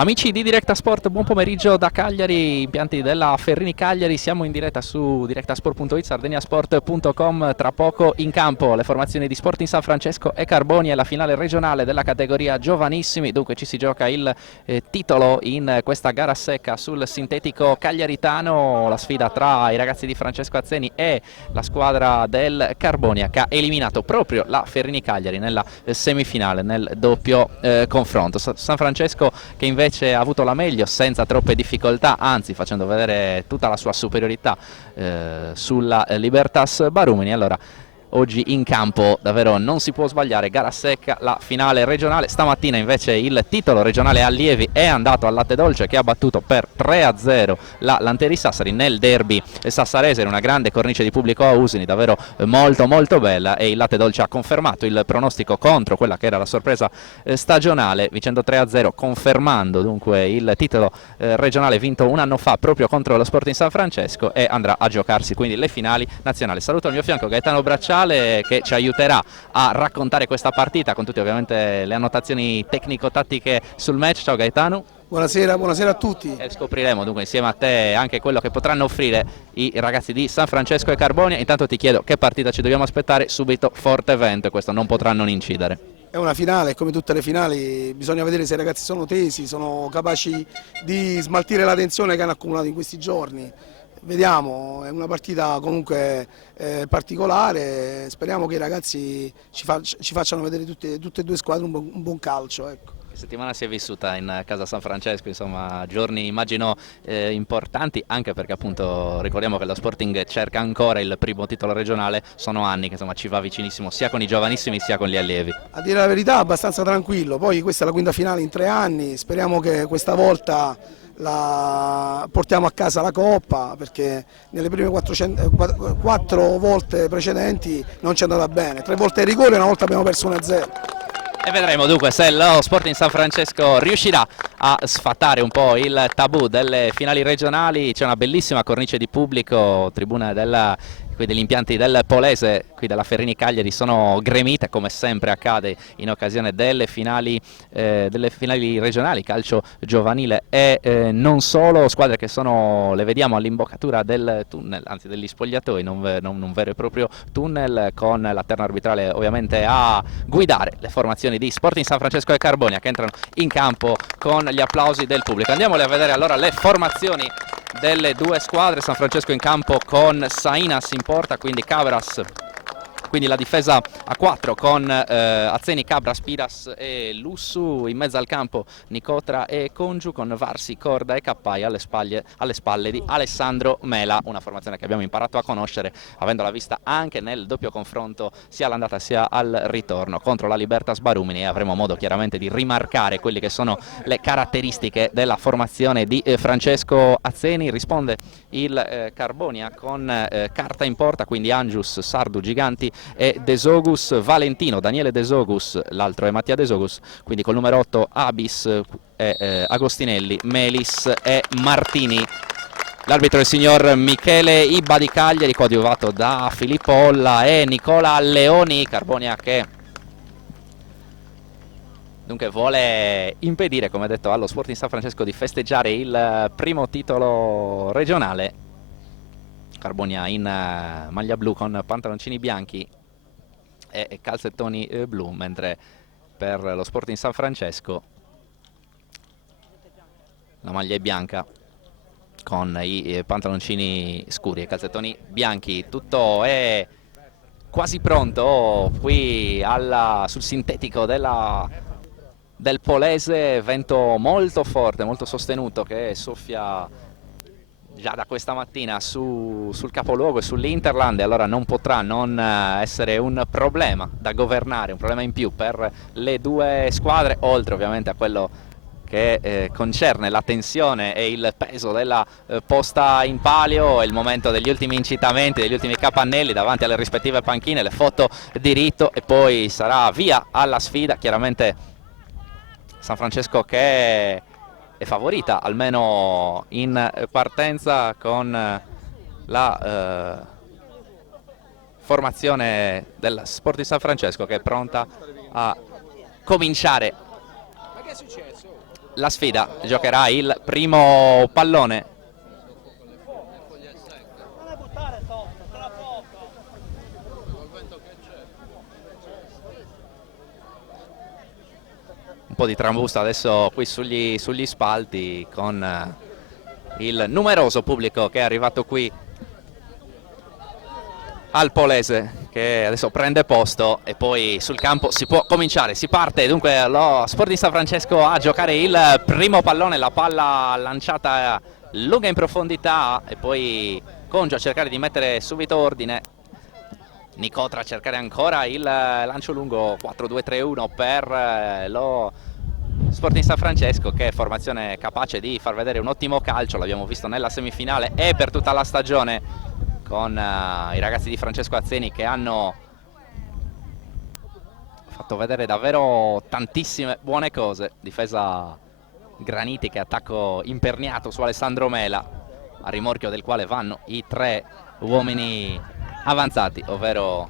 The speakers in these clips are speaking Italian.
Amici di Directa Sport, buon pomeriggio da Cagliari, impianti della Ferrini Cagliari, siamo in diretta su directasport.it, sardiniasport.com, tra poco in campo le formazioni di Sporting San Francesco e Carbonia e la finale regionale della categoria giovanissimi, dunque ci si gioca il titolo in questa gara secca sul sintetico cagliaritano, la sfida tra i ragazzi di Francesco Azzeni e la squadra del Carbonia che ha eliminato proprio la Ferrini Cagliari nella semifinale, nel doppio confronto. San Francesco che invece ha avuto la meglio senza troppe difficoltà, anzi facendo vedere tutta la sua superiorità sulla Libertas Barumini. Allora oggi in campo davvero non si può sbagliare, gara secca, la finale regionale. Stamattina invece il titolo regionale allievi è andato al Latte Dolce che ha battuto per 3-0 la Lanteri Sassari nel derby sassarese in una grande cornice di pubblico a Usini, davvero molto molto bella, e il Latte Dolce ha confermato il pronostico contro quella che era la sorpresa stagionale vincendo 3-0, confermando dunque il titolo regionale vinto un anno fa proprio contro lo Sporting San Francesco, e andrà a giocarsi quindi le finali nazionali. Saluto al mio fianco Gaetano Bracciale che ci aiuterà a raccontare questa partita con tutte ovviamente le annotazioni tecnico-tattiche sul match. Ciao Gaetano. Buonasera, buonasera a tutti. E scopriremo dunque insieme a te anche quello che potranno offrire i ragazzi di San Francesco e Carbonia. Intanto ti chiedo che partita ci dobbiamo aspettare, subito forte vento e questo non potrà non incidere. È una finale, come tutte le finali bisogna vedere se i ragazzi sono tesi, sono capaci di smaltire la tensione che hanno accumulato in questi giorni. Vediamo, è una partita comunque particolare, speriamo che i ragazzi ci facciano vedere tutte e due squadre un buon calcio. Ecco. Che settimana si è vissuta in casa San Francesco? Insomma, giorni immagino importanti, anche perché appunto ricordiamo che lo Sporting cerca ancora il primo titolo regionale, sono anni che insomma ci va vicinissimo sia con i giovanissimi sia con gli allievi. A dire la verità abbastanza tranquillo, poi questa è la quinta finale in 3 anni, speriamo che questa volta portiamo a casa la Coppa, perché nelle prime 4 volte precedenti non ci è andata bene, 3 volte in rigore e una volta abbiamo perso 1-0. E vedremo dunque se lo Sporting San Francesco riuscirà a sfatare un po' il tabù delle finali regionali. C'è una bellissima cornice di pubblico, tribuna degli impianti del Polese, qui della Ferrini Cagliari, sono gremite come sempre accade in occasione delle finali regionali, calcio giovanile e non solo, squadre che le vediamo all'imboccatura del tunnel, anzi degli spogliatoi, non un vero e proprio tunnel, con la terna arbitrale ovviamente a guidare le formazioni di Sporting San Francesco e Carbonia che entrano in campo con gli applausi del pubblico. Andiamole a vedere allora le formazioni delle due squadre. San Francesco in campo con Sainas in porta, quindi Cabras, quindi la difesa a 4 con Azzeni, Cabras, Piras e Lussu. In mezzo al campo Nicotra e Congiu con Varsi, Corda e Cappai alle spalle di Alessandro Mela, una formazione che abbiamo imparato a conoscere avendola vista anche nel doppio confronto sia all'andata sia al ritorno contro la Libertas Barumini, e avremo modo chiaramente di rimarcare quelle che sono le caratteristiche della formazione di Francesco Azzeni. Risponde il Carbonia con Carta in porta, quindi Angius, Sardu, Giganti e De Sogus, Valentino, Daniele De Sogus, l'altro è Mattia De Sogus, quindi col numero 8 Abis, Agostinelli, Melis e Martini. L'arbitro è il signor Michele Ibba di Cagliari, coadiuvato da Filippo Olla e Nicola Leoni. Carbonia che dunque vuole impedire, come detto, allo Sporting San Francesco di festeggiare il primo titolo regionale. Carbonia in maglia blu con pantaloncini bianchi e calzettoni blu, mentre per lo Sporting San Francesco la maglia è bianca con i pantaloncini scuri e calzettoni bianchi. Tutto è quasi pronto qui sul sintetico del Polese, vento molto forte, molto sostenuto che soffia già da questa mattina sul capoluogo e sull'Interland, e allora non potrà non essere un problema da governare, un problema in più per le due squadre, oltre ovviamente a quello che concerne la tensione e il peso della posta in palio, è il momento degli ultimi incitamenti, degli ultimi capannelli davanti alle rispettive panchine, le foto di rito, e poi sarà via alla sfida. Chiaramente San Francesco che è favorita almeno in partenza con la formazione del Sporting San Francesco, che è pronta a cominciare la sfida. Giocherà il primo pallone. Un po' di trambusto adesso qui sugli spalti, con il numeroso pubblico che è arrivato qui al Polese, che adesso prende posto, e poi sul campo si può cominciare, si parte dunque lo Sporting San Francesco a giocare il primo pallone, la palla lanciata lunga in profondità e poi Congio a cercare di mettere subito ordine, Nicotra a cercare ancora il lancio lungo, 4-2-3-1 per lo Sporting San Francesco, che è formazione capace di far vedere un ottimo calcio, l'abbiamo visto nella semifinale e per tutta la stagione, con i ragazzi di Francesco Azzeni, che hanno fatto vedere davvero tantissime buone cose. Difesa granitica, attacco imperniato su Alessandro Mela, a rimorchio del quale vanno i tre uomini avanzati, ovvero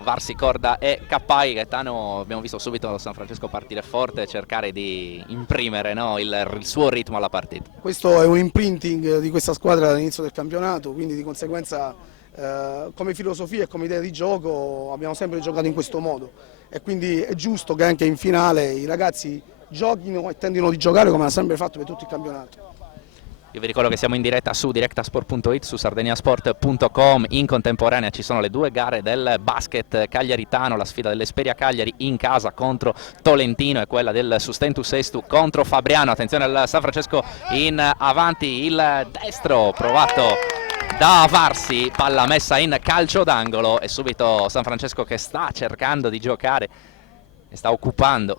Varsi, Corda e Cappai. Gaetano, abbiamo visto subito San Francesco partire forte e cercare di imprimere, no, il suo ritmo alla partita. Questo è un imprinting di questa squadra all'inizio del campionato, quindi di conseguenza come filosofia e come idea di gioco abbiamo sempre giocato in questo modo, e quindi è giusto che anche in finale i ragazzi giochino e tendino di giocare come hanno sempre fatto per tutto il campionato. Io vi ricordo che siamo in diretta su directasport.it, su sardiniasport.com. In contemporanea ci sono le due gare del basket cagliaritano, la sfida dell'Esperia Cagliari in casa contro Tolentino e quella del Sustentus Estu contro Fabriano. Attenzione al San Francesco in avanti, il destro provato da Varsi, palla messa in calcio d'angolo e subito San Francesco che sta cercando di giocare e sta occupando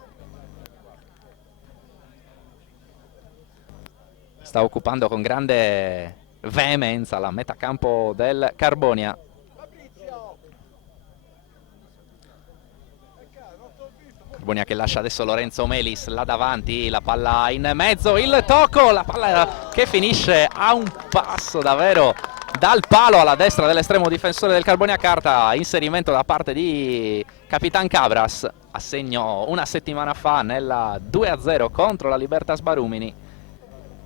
con grande veemenza la metacampo del Carbonia. Carbonia che lascia adesso Lorenzo Melis là davanti, la palla in mezzo, il tocco, la palla che finisce a un passo davvero dal palo alla destra dell'estremo difensore del Carbonia Carta. Inserimento da parte di Capitan Cabras, a segno una settimana fa nella 2-0 contro la Libertas Barumini.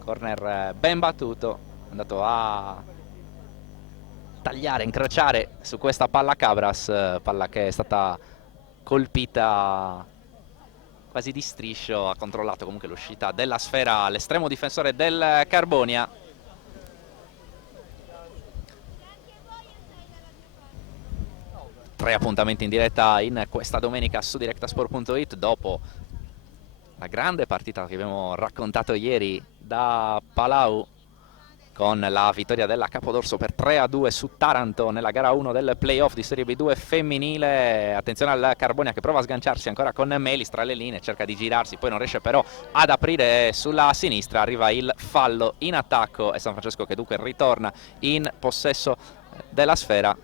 Corner ben battuto, è andato a tagliare, incrociare su questa palla Cabras, palla che è stata colpita quasi di striscio, ha controllato comunque l'uscita della sfera l'estremo difensore del Carbonia. Tre appuntamenti in diretta in questa domenica su directasport.it dopo la grande partita che abbiamo raccontato ieri da Palau, con la vittoria della Capodorso per 3-2 su Taranto nella gara 1 del playoff di Serie B2 femminile. Attenzione al Carbonia che prova a sganciarsi ancora con Melis tra le linee, cerca di girarsi, poi non riesce però ad aprire sulla sinistra, arriva il fallo in attacco e San Francesco che dunque ritorna in possesso della sfera.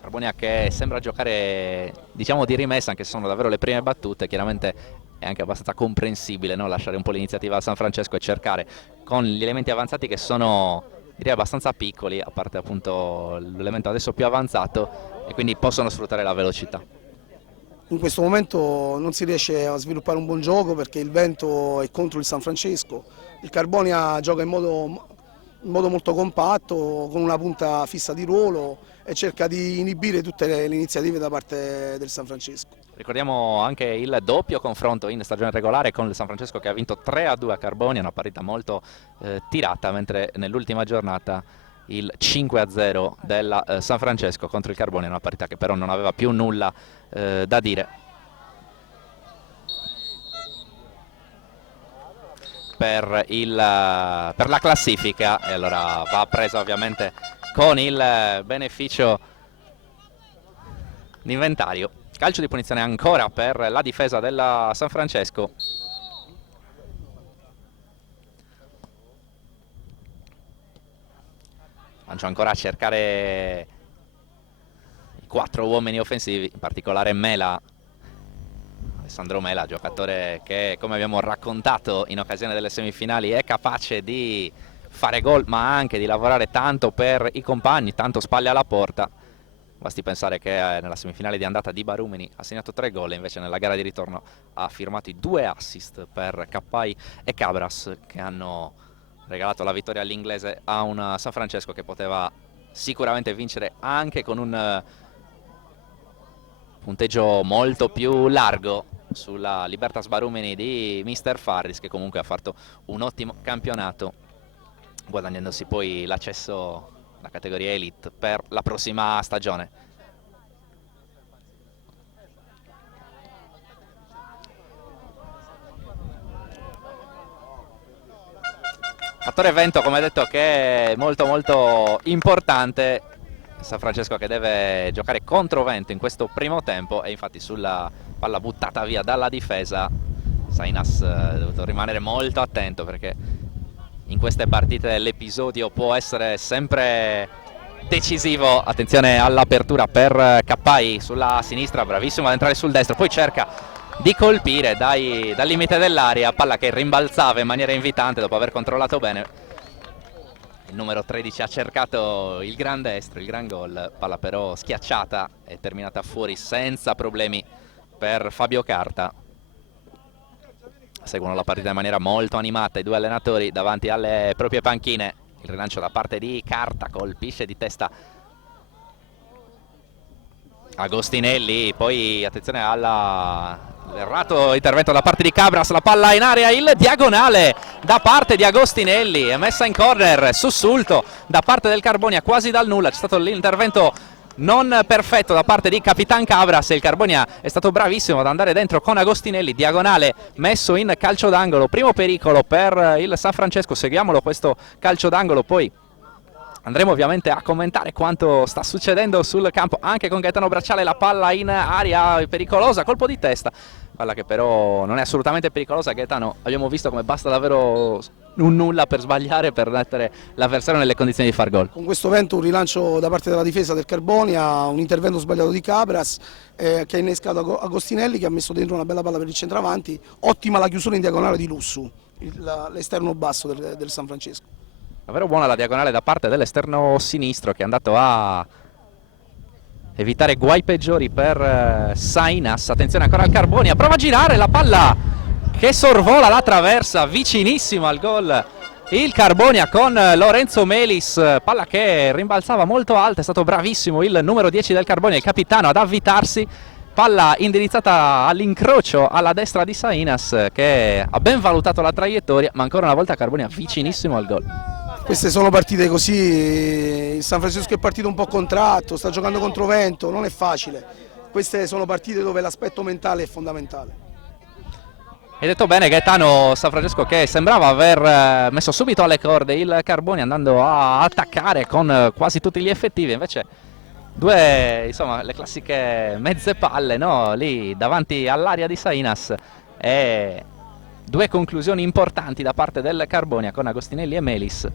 Carbonia che sembra giocare, diciamo, di rimessa, anche se sono davvero le prime battute. Chiaramente è anche abbastanza comprensibile, no? Lasciare un po' l'iniziativa a San Francesco e cercare con gli elementi avanzati che sono, direi, abbastanza piccoli, a parte appunto l'elemento adesso più avanzato, e quindi possono sfruttare la velocità. In questo momento non si riesce a sviluppare un buon gioco perché il vento è contro il San Francesco. Il Carbonia gioca in modo molto compatto, con una punta fissa di ruolo, e cerca di inibire tutte le iniziative da parte del San Francesco. Ricordiamo anche il doppio confronto in stagione regolare con il San Francesco che ha vinto 3-2 a Carbonia, una partita molto tirata, mentre nell'ultima giornata il 5-0 della San Francesco contro il Carbonia, una partita che però non aveva più nulla da dire. Per la classifica, e allora va presa ovviamente con il beneficio d'inventario. Calcio di punizione ancora per la difesa della San Francesco. Lancio ancora a cercare i quattro uomini offensivi, in particolare Mela. Alessandro Mela, giocatore che, come abbiamo raccontato in occasione delle semifinali, è capace di fare gol ma anche di lavorare tanto per i compagni, tanto spalle alla porta. Basti pensare che nella semifinale di andata di Barumini ha segnato 3 gol e invece nella gara di ritorno ha firmato i 2 assist per Cappai e Cabras, che hanno regalato la vittoria all'inglese a un San Francesco che poteva sicuramente vincere anche con un punteggio molto più largo sulla Libertas Barumini di Mister Farris, che comunque ha fatto un ottimo campionato, guadagnandosi poi l'accesso alla categoria Elite per la prossima stagione. Fattore vento, come detto, che è molto molto importante. San Francesco che deve giocare contro vento in questo primo tempo, e infatti sulla palla buttata via dalla difesa Sainas ha dovuto rimanere molto attento, perché in queste partite l'episodio può essere sempre decisivo. Attenzione all'apertura per Cappai sulla sinistra, bravissimo ad entrare sul destro, poi cerca di colpire dal limite dell'area, palla che rimbalzava in maniera invitante dopo aver controllato bene. Il numero 13 ha cercato il gran destro, il gran gol, palla però schiacciata e terminata fuori senza problemi per Fabio Carta. Seguono la partita in maniera molto animata i due allenatori davanti alle proprie panchine. Il rilancio da parte di Carta, colpisce di testa Agostinelli, poi attenzione all'errato intervento da parte di Cabras, la palla in area, il diagonale da parte di Agostinelli, è messa in corner, sussulto da parte del Carbonia quasi dal nulla, c'è stato l'intervento non perfetto da parte di Capitan Cabras e il Carbonia è stato bravissimo ad andare dentro con Agostinelli, diagonale messo in calcio d'angolo, primo pericolo per il San Francesco, seguiamolo questo calcio d'angolo, poi andremo ovviamente a commentare quanto sta succedendo sul campo anche con Gaetano Bracciale, la palla in aria pericolosa, colpo di testa, palla che però non è assolutamente pericolosa. Gaetano, abbiamo visto come basta davvero un nulla per sbagliare, per mettere l'avversario nelle condizioni di far gol. Con questo vento un rilancio da parte della difesa del Carbonia, un intervento sbagliato di Cabras che ha innescato Agostinelli, che ha messo dentro una bella palla per il centravanti, ottima la chiusura in diagonale di Lussu, l'esterno basso del San Francesco. Davvero buona la diagonale da parte dell'esterno sinistro, che è andato a evitare guai peggiori per Sainas. Attenzione ancora al Carbonia, prova a girare la palla che sorvola la traversa, vicinissimo al gol il Carbonia con Lorenzo Melis, palla che rimbalzava molto alta, è stato bravissimo il numero 10 del Carbonia, il capitano, ad avvitarsi, palla indirizzata all'incrocio alla destra di Sainas, che ha ben valutato la traiettoria, ma ancora una volta Carbonia vicinissimo al gol. Queste sono partite così, il San Francesco è partito un po' contratto, sta giocando contro vento, non è facile. Queste sono partite dove l'aspetto mentale è fondamentale. Hai detto bene Gaetano, San Francesco che sembrava aver messo subito alle corde il Carbonia andando a attaccare con quasi tutti gli effettivi, invece insomma, le classiche mezze palle, no? Lì davanti all'area di Sainas, e 2 conclusioni importanti da parte del Carbonia con Agostinelli e Melis,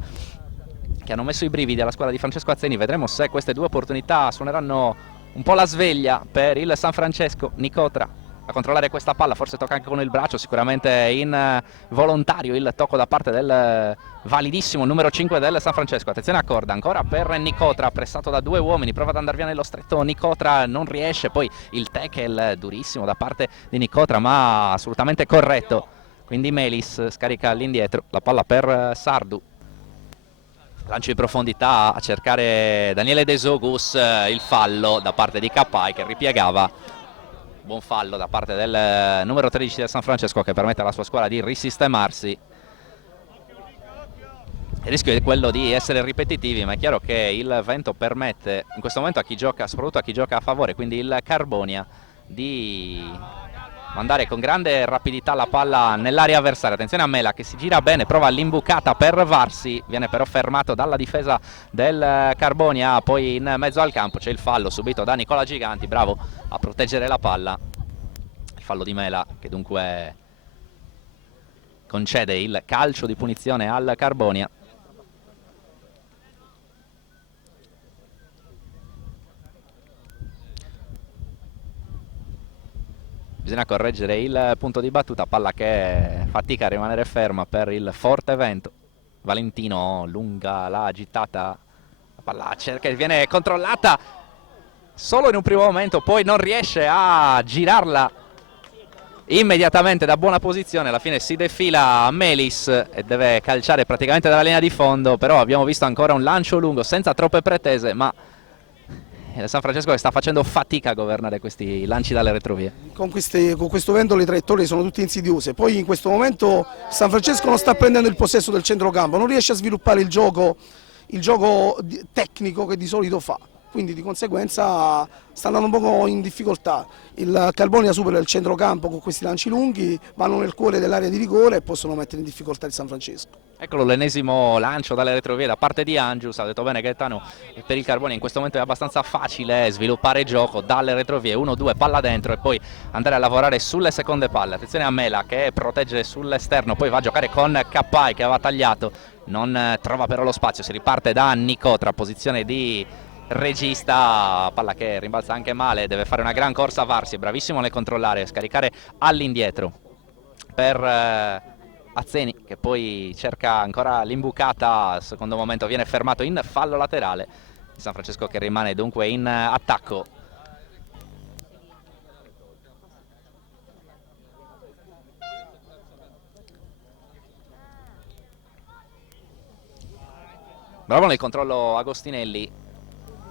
che hanno messo i brividi alla squadra di Francesco Azzeni. Vedremo se queste 2 opportunità suoneranno un po' la sveglia per il San Francesco. Nicotra a controllare questa palla, forse tocca anche con il braccio, sicuramente involontario il tocco da parte del validissimo numero 5 del San Francesco. Attenzione a corda ancora per Nicotra, pressato da 2 uomini, prova ad andare via nello stretto Nicotra, non riesce, poi il tackle durissimo da parte di Nicotra ma assolutamente corretto, quindi Melis scarica all'indietro, la palla per Sardu, lancio in profondità a cercare Daniele De Sogus, il fallo da parte di Cappai che ripiegava. Buon fallo da parte del numero 13 del San Francesco, che permette alla sua squadra di risistemarsi. Il rischio è quello di essere ripetitivi, ma è chiaro che il vento permette in questo momento a chi gioca, soprattutto a chi gioca a favore, quindi il Carbonia, di mandare con grande rapidità la palla nell'area avversaria. Attenzione a Mela che si gira bene, prova l'imbucata per Varsi, viene però fermato dalla difesa del Carbonia. Poi in mezzo al campo c'è il fallo subito da Nicola Giganti, bravo a proteggere la palla, il fallo di Mela che dunque concede il calcio di punizione al Carbonia. bisogna correggere il punto di battuta, palla che fatica a rimanere ferma per il forte vento. Valentino lunga la gittata, la palla cerca e viene controllata solo in un primo momento, poi non riesce a girarla immediatamente da buona posizione. Alla fine si defila Melis e deve calciare praticamente dalla linea di fondo, però abbiamo visto ancora un lancio lungo senza troppe pretese, ma il San Francesco che sta facendo fatica a governare questi lanci dalle retrovie. Con questo vento le traiettorie sono tutte insidiose, poi in questo momento San Francesco non sta prendendo il possesso del centrocampo, non riesce a sviluppare il gioco tecnico che di solito fa, quindi di conseguenza sta andando un po' in difficoltà. Il Carbonia supera il centrocampo con questi lanci lunghi, vanno nel cuore dell'area di rigore e possono mettere in difficoltà il San Francesco. Eccolo l'ennesimo lancio dalle retrovie da parte di Angius, ha detto bene Gaetano, per il Carbonia in questo momento è abbastanza facile sviluppare gioco dalle retrovie, 1-2 palla dentro e poi andare a lavorare sulle seconde palle. Attenzione a Mela che protegge sull'esterno, poi va a giocare con Cappai che aveva tagliato, non trova però lo spazio, si riparte da Nicotra, posizione di regista, palla che rimbalza anche male, deve fare una gran corsa Varsi, è bravissimo nel controllare, scaricare all'indietro per Azzeni che poi cerca ancora l'imbucata, al secondo momento viene fermato in fallo laterale. San Francesco che rimane dunque in attacco. Bravo nel controllo Agostinelli,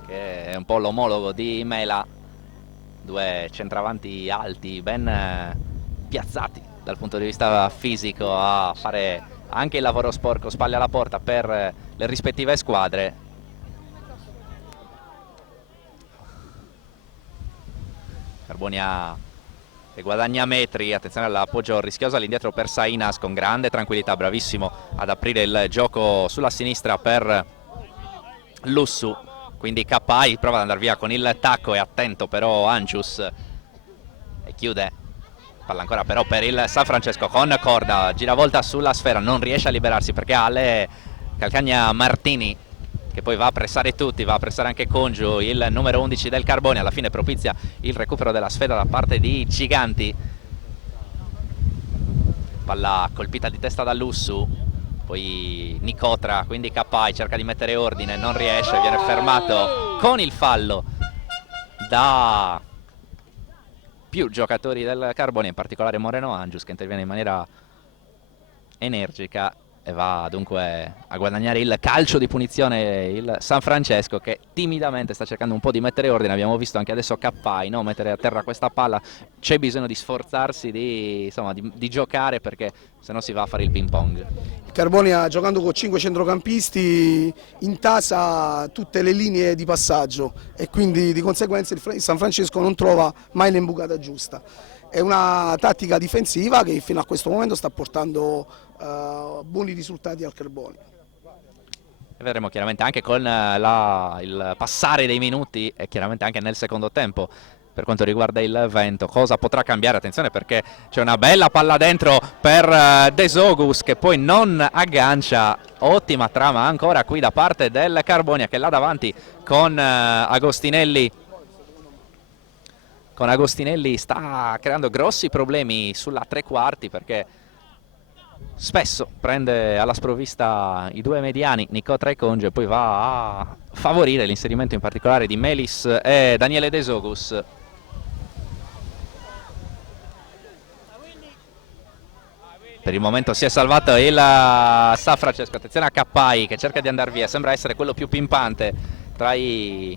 che è un po' l'omologo di Mela, due centravanti alti, ben piazzati dal punto di vista fisico a fare anche il lavoro sporco spalle alla porta per le rispettive squadre. Carbonia che guadagna metri, attenzione all'appoggio rischioso all'indietro per Sainas con grande tranquillità, bravissimo ad aprire il gioco sulla sinistra per Lussu, quindi Cappai prova ad andare via con il tacco, è attento però Angius e chiude. Palla ancora però per il San Francesco con Corda, giravolta sulla sfera, non riesce a liberarsi perché ha le Calcagna Martini che poi va a pressare tutti, va a pressare anche Congiu, il numero 11 del Carbonia, alla fine propizia il recupero della sfera da parte di Giganti. Palla colpita di testa da Lussu, poi Nicotra, quindi Cappai cerca di mettere ordine, non riesce, viene fermato con il fallo da più giocatori del Carbonia, in particolare Moreno Angius che interviene in maniera energica e va dunque a guadagnare il calcio di punizione il San Francesco che timidamente sta cercando un po' di mettere ordine. Abbiamo visto anche adesso Cappai, no? Mettere a terra questa palla, c'è bisogno di sforzarsi di giocare perché se no si va a fare il ping pong. Il Carbonia giocando con 5 centrocampisti intasa tutte le linee di passaggio e quindi di conseguenza il San Francesco non trova mai l'imbucata giusta. È una tattica difensiva che fino a questo momento sta portando buoni risultati al Carbonia. E vedremo chiaramente anche con il passare dei minuti e chiaramente anche nel secondo tempo per quanto riguarda il vento cosa potrà cambiare. Attenzione perché c'è una bella palla dentro per De Zogus che poi non aggancia. Ottima trama ancora qui da parte del Carbonia che là davanti con Agostinelli sta creando grossi problemi sulla tre quarti perché spesso prende alla sprovvista i due mediani Nicotra e Conge e poi va a favorire l'inserimento in particolare di Melis e Daniele De Zogus. Per il momento si è salvato il San Francesco, attenzione a Cappai che cerca di andare via, sembra essere quello più pimpante tra i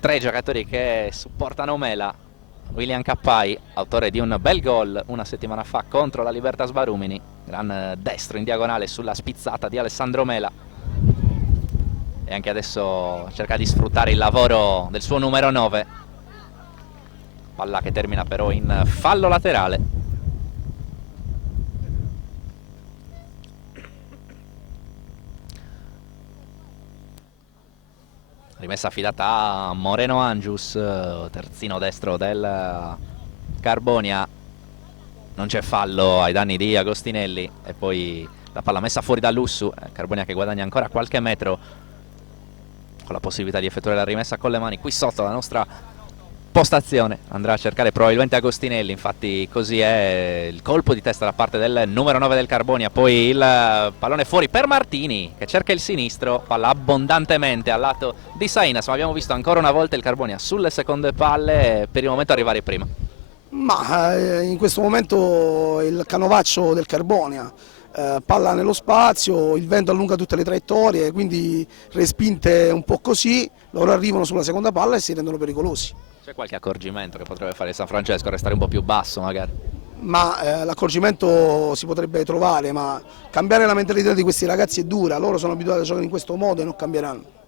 tre giocatori che supportano Mela. William Cappai, autore di un bel gol una settimana fa contro la Libertas Barumini, gran destro in diagonale sulla spizzata di Alessandro Mela e anche adesso cerca di sfruttare il lavoro del suo numero 9. Palla che termina però in fallo laterale. Rimessa affidata a Moreno Angius, terzino destro del Carbonia. Non c'è fallo ai danni di Agostinelli e poi la palla messa fuori da Lussu. Carbonia che guadagna ancora qualche metro con la possibilità di effettuare la rimessa con le mani qui sotto la nostra postazione, andrà a cercare probabilmente Agostinelli, infatti così è il colpo di testa da parte del numero 9 del Carbonia, poi il pallone fuori per Martini che cerca il sinistro, palla abbondantemente al lato di Sainas, ma abbiamo visto ancora una volta il Carbonia sulle seconde palle, per il momento arrivare prima. Ma in questo momento il canovaccio del Carbonia, palla nello spazio, il vento allunga tutte le traiettorie, quindi respinte un po' così, loro arrivano sulla seconda palla e si rendono pericolosi. C'è qualche accorgimento che potrebbe fare il San Francesco, restare un po' più basso magari? Ma l'accorgimento si potrebbe trovare, ma cambiare la mentalità di questi ragazzi è dura, loro sono abituati a giocare in questo modo e non cambieranno.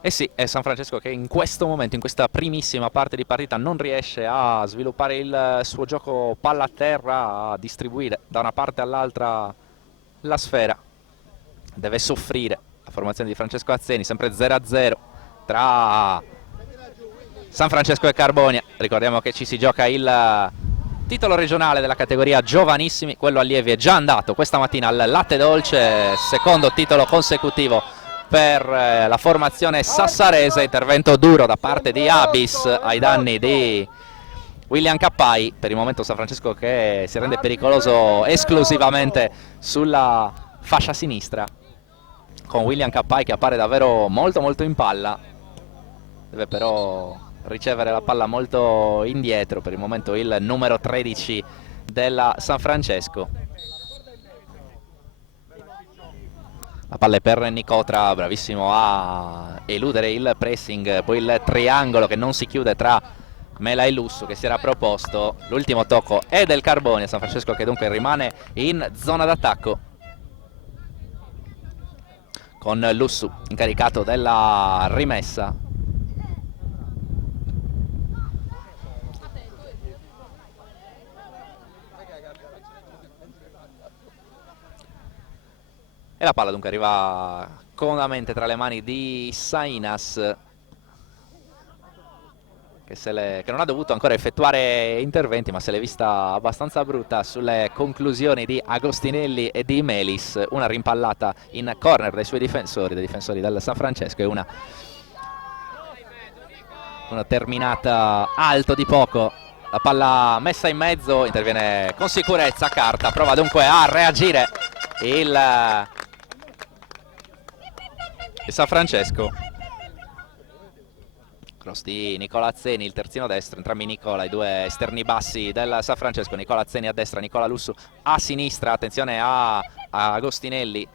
Eh sì, è San Francesco che in questo momento, in questa primissima parte di partita, non riesce a sviluppare il suo gioco palla a terra, a distribuire da una parte all'altra la sfera. Deve soffrire la formazione di Francesco Azzeni, sempre 0-0 tra San Francesco e Carbonia. Ricordiamo che ci si gioca il titolo regionale della categoria giovanissimi, quello allievi è già andato questa mattina al Latte Dolce, secondo titolo consecutivo per la formazione sassarese, intervento duro da parte di Abis ai danni di William Cappai, per il momento San Francesco che si rende pericoloso esclusivamente sulla fascia sinistra, con William Cappai che appare davvero molto in palla, deve però ricevere la palla molto indietro, per il momento il numero 13 della San Francesco. La palla è per Nicotra, bravissimo a eludere il pressing, poi il triangolo che non si chiude tra Mela e Lussu che si era proposto. L'ultimo tocco è del Carbonia, San Francesco che dunque rimane in zona d'attacco, con Lussu incaricato della rimessa. E la palla dunque arriva comodamente tra le mani di Sainas, che non ha dovuto ancora effettuare interventi, ma se l'è vista abbastanza brutta sulle conclusioni di Agostinelli e di Melis. Una rimpallata in corner dai suoi difensori, dei difensori del San Francesco, e una terminata alto di poco. La palla messa in mezzo, interviene con sicurezza Carta, prova dunque a reagire il San Francesco. Cross di Nicola Azzeni, il terzino destro, entrambi Nicola, i due esterni bassi del San Francesco. Nicola Azzeni a destra, Nicola Lussu a sinistra, attenzione a Agostinelli,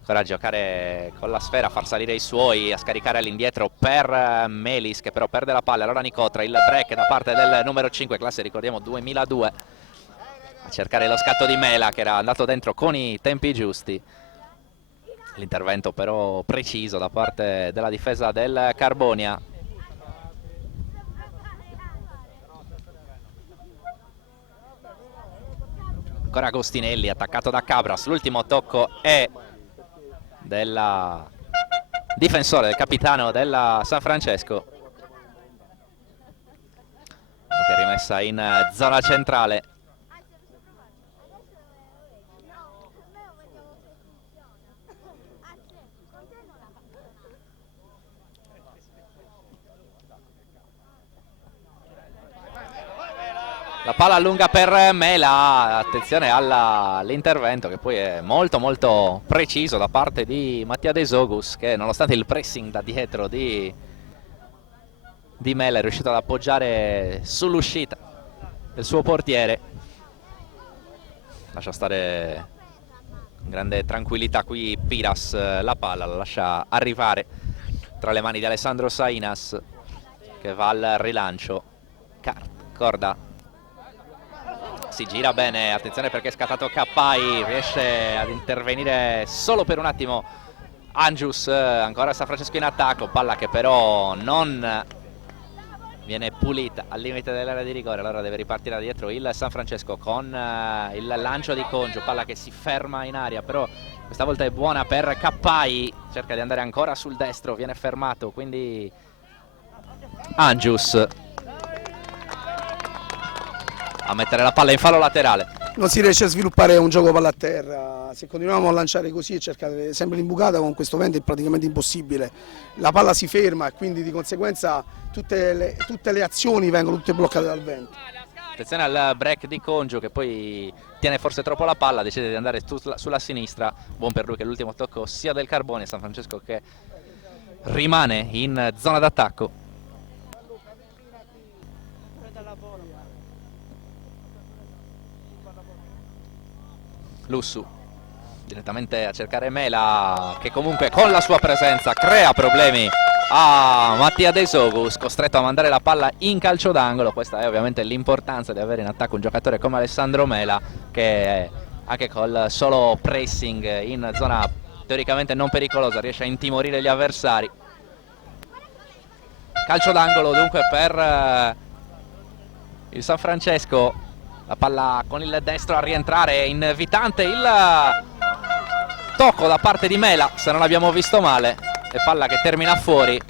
ancora a giocare con la sfera, a far salire i suoi, a scaricare all'indietro per Melis che però perde la palla. Allora Nicotra, il break da parte del numero 5, classe ricordiamo 2002, a cercare lo scatto di Mela che era andato dentro con i tempi giusti. L'intervento però preciso da parte della difesa del Carbonia. Ancora Agostinelli attaccato da Cabras, l'ultimo tocco è del difensore, del capitano della San Francesco, che è rimessa in zona centrale. La palla lunga per Mela, attenzione all'intervento che poi è molto preciso da parte di Mattia De Sogus, che nonostante il pressing da dietro di Mela è riuscito ad appoggiare sull'uscita del suo portiere. Lascia stare con grande tranquillità qui Piras, la palla la lascia arrivare tra le mani di Alessandro Sainas che va al rilancio. Corda si gira bene, attenzione perché è scattato Cappai, riesce ad intervenire solo per un attimo Angius, ancora San Francesco in attacco, palla che però non viene pulita al limite dell'area di rigore. Allora deve ripartire da dietro il San Francesco con il lancio di Congio, palla che si ferma in aria, però questa volta è buona per Cappai, cerca di andare ancora sul destro, viene fermato, quindi Angius a mettere la palla in fallo laterale. non si riesce a sviluppare un gioco palla a terra. Se continuiamo a lanciare così e cercare sempre l'imbucata con questo vento è praticamente impossibile. La palla si ferma e quindi di conseguenza tutte le azioni vengono tutte bloccate dal vento. Attenzione al break di Congio che poi tiene forse troppo la palla, decide di andare sulla sinistra. Buon per lui che l'ultimo tocco sia del Carbone, San Francesco che rimane in zona d'attacco. Lussu direttamente a cercare Mela, che comunque con la sua presenza crea problemi a Mattia De Sogus, costretto a mandare la palla in calcio d'angolo. Questa è ovviamente l'importanza di avere in attacco un giocatore come Alessandro Mela, che anche col solo pressing in zona teoricamente non pericolosa riesce a intimorire gli avversari. Calcio d'angolo dunque per il San Francesco. La palla con il destro a rientrare, invitante il tocco da parte di Mela, se non abbiamo visto male, e palla che termina fuori.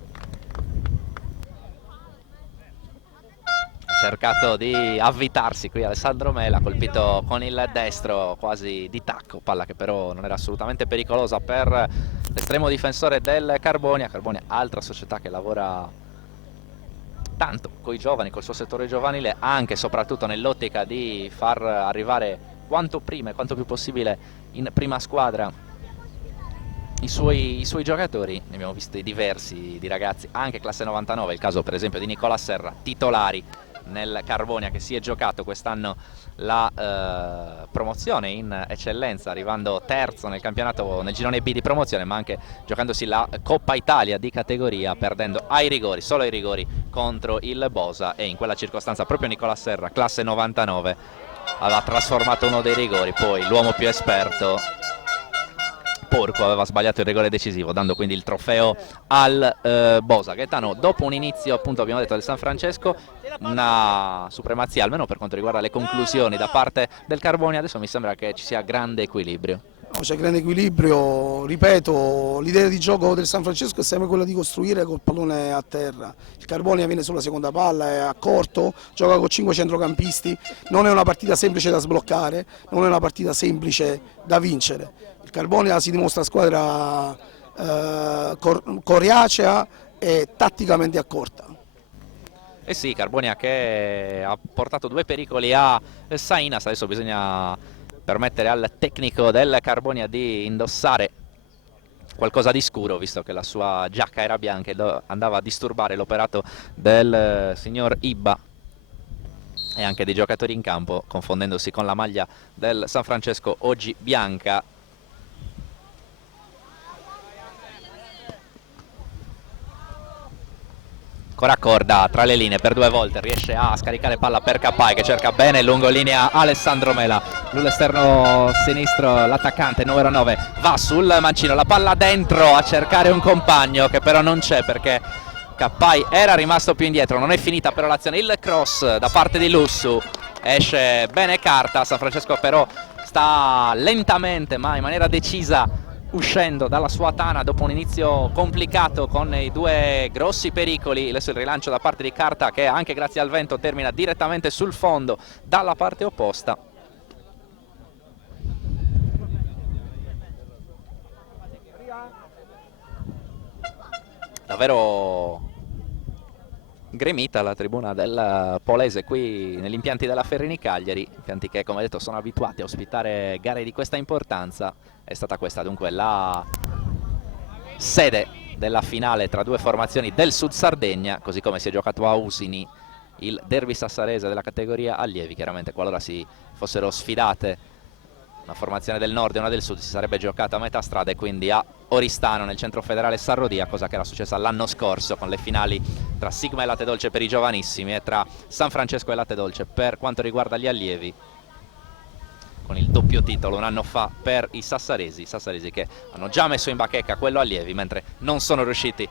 Ha cercato di avvitarsi qui Alessandro Mela, colpito con il destro quasi di tacco, palla che però non era assolutamente pericolosa per l'estremo difensore del Carbonia. Carbonia, altra società che lavora tanto con i giovani, col suo settore giovanile, anche e soprattutto nell'ottica di far arrivare quanto prima e quanto più possibile in prima squadra i suoi giocatori. Ne abbiamo visti diversi di ragazzi, anche classe 99, il caso per esempio di Nicola Serra, titolari nel Carbonia, che si è giocato quest'anno la promozione in eccellenza, arrivando terzo nel campionato, nel girone B di promozione, ma anche giocandosi la Coppa Italia di categoria, perdendo ai rigori, solo ai rigori, contro il Bosa. E in quella circostanza proprio Nicola Serra, classe 99, aveva trasformato uno dei rigori, poi l'uomo più esperto Porco aveva sbagliato il rigore decisivo, dando quindi il trofeo al Bosa. Gaetano, dopo un inizio, appunto abbiamo detto, del San Francesco, una supremazia almeno per quanto riguarda le conclusioni da parte del Carbonia, adesso mi sembra che ci sia grande equilibrio. No, c'è grande equilibrio, ripeto, l'idea di gioco del San Francesco è sempre quella di costruire col pallone a terra. Il Carbonia viene sulla seconda palla, è a corto, gioca con 5 centrocampisti, non è una partita semplice da sbloccare, non è una partita semplice da vincere. Il Carbonia si dimostra squadra coriacea e tatticamente accorta. Eh sì, Carbonia che ha portato 2 pericoli a Sainas, adesso bisogna permettere al tecnico del Carbonia di indossare qualcosa di scuro, visto che la sua giacca era bianca e andava a disturbare l'operato del signor Ibba e anche dei giocatori in campo, confondendosi con la maglia del San Francesco, oggi bianca. Ancora Corda tra le linee per 2 volte, riesce a scaricare palla per Capai che cerca bene lungo linea Alessandro Mela, sull'esterno sinistro l'attaccante numero 9 va sul mancino, la palla dentro a cercare un compagno che però non c'è perché Capai era rimasto più indietro. Non è finita però l'azione, il cross da parte di Lussu, esce bene Carta. San Francesco però sta lentamente ma in maniera decisa uscendo dalla sua tana dopo un inizio complicato con i 2 grossi pericoli. Adesso il rilancio da parte di Carta che anche grazie al vento termina direttamente sul fondo dalla parte opposta. Davvero gremita la tribuna del Polese qui negli impianti della Ferrini Cagliari, impianti che come detto sono abituati a ospitare gare di questa importanza. È stata questa dunque la sede della finale tra 2 formazioni del Sud Sardegna, così come si è giocato a Usini il derby sassarese della categoria allievi. Chiaramente qualora si fossero sfidate una formazione del nord e una del sud si sarebbe giocata a metà strada e quindi a Oristano nel centro federale Sarrodia, cosa che era successa l'anno scorso con le finali tra Sigma e Latte Dolce per i giovanissimi e tra San Francesco e Latte Dolce per quanto riguarda gli allievi, con il doppio titolo un anno fa per i sassaresi che hanno già messo in bacheca quello allievi mentre non sono riusciti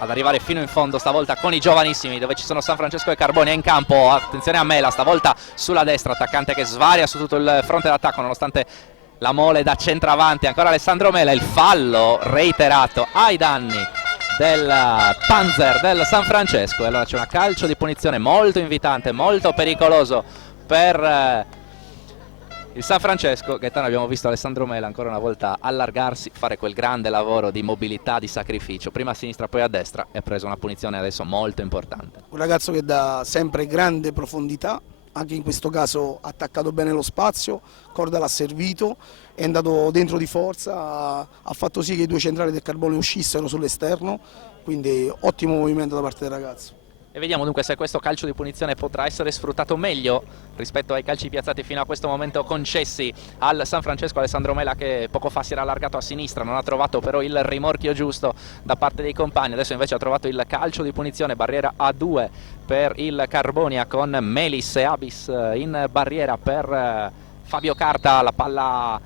ad arrivare fino in fondo stavolta con i giovanissimi, dove ci sono San Francesco e Carbonia in campo. Attenzione a Mela, stavolta sulla destra, attaccante che svaria su tutto il fronte d'attacco nonostante la mole da centravanti. Ancora Alessandro Mela, il fallo reiterato ai danni del Panzer del San Francesco. E allora c'è una calcio di punizione molto invitante, molto pericoloso per Il San Francesco, Gaetano, abbiamo visto Alessandro Mela ancora una volta allargarsi, fare quel grande lavoro di mobilità, di sacrificio, prima a sinistra poi a destra, e ha preso una punizione adesso molto importante. Un ragazzo che dà sempre grande profondità, anche in questo caso ha attaccato bene lo spazio, Corda l'ha servito, è andato dentro di forza, ha fatto sì che i due centrali del Carbonio uscissero sull'esterno, quindi ottimo movimento da parte del ragazzo. E vediamo dunque se questo calcio di punizione potrà essere sfruttato meglio rispetto ai calci piazzati fino a questo momento concessi al San Francesco. Alessandro Mela, che poco fa si era allargato a sinistra, non ha trovato però il rimorchio giusto da parte dei compagni, adesso invece ha trovato il calcio di punizione, barriera a 2 per il Carbonia con Melis e Abis in barriera per Fabio Carta, la palla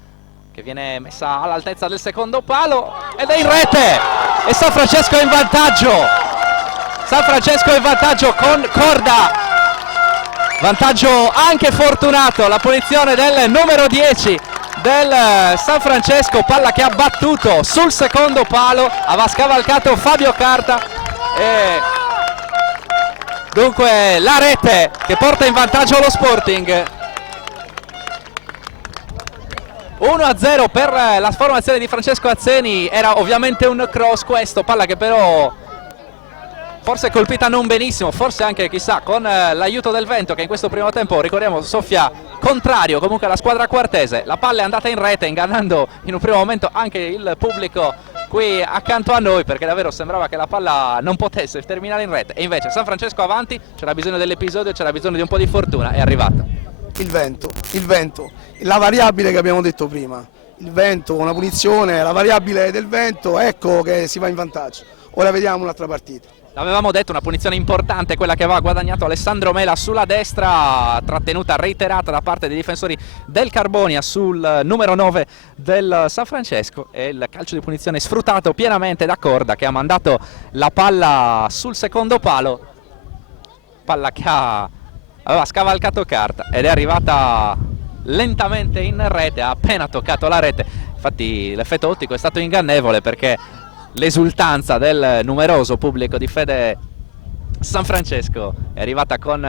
che viene messa all'altezza del secondo palo ed è in rete e San Francesco è in vantaggio. San Francesco è in vantaggio con Corda, vantaggio anche fortunato, la punizione del numero 10 del San Francesco, palla che ha battuto sul secondo palo, aveva scavalcato Fabio Carta e dunque la rete che porta in vantaggio lo Sporting. 1-0 per la formazione di Francesco Azzeni, era ovviamente un cross questo, palla che però forse colpita non benissimo, forse anche chissà con l'aiuto del vento che in questo primo tempo, ricordiamo, soffia contrario comunque alla squadra quartese. La palla è andata in rete ingannando in un primo momento anche il pubblico qui accanto a noi, perché davvero sembrava che la palla non potesse terminare in rete e invece San Francesco avanti, c'era bisogno dell'episodio, c'era bisogno di un po' di fortuna, è arrivata. Il vento, la variabile che abbiamo detto prima, il vento, una punizione, la variabile del vento, ecco che si va in vantaggio. Ora vediamo un'altra partita. L'avevamo detto, una punizione importante quella che aveva guadagnato Alessandro Mela sulla destra, trattenuta reiterata da parte dei difensori del Carbonia sul numero 9 del San Francesco, e il calcio di punizione sfruttato pienamente da Corda, che ha mandato la palla sul secondo palo, palla che aveva scavalcato Carta ed è arrivata lentamente in rete, ha appena toccato la rete. Infatti l'effetto ottico è stato ingannevole, perché l'esultanza del numeroso pubblico di Fede San Francesco è arrivata con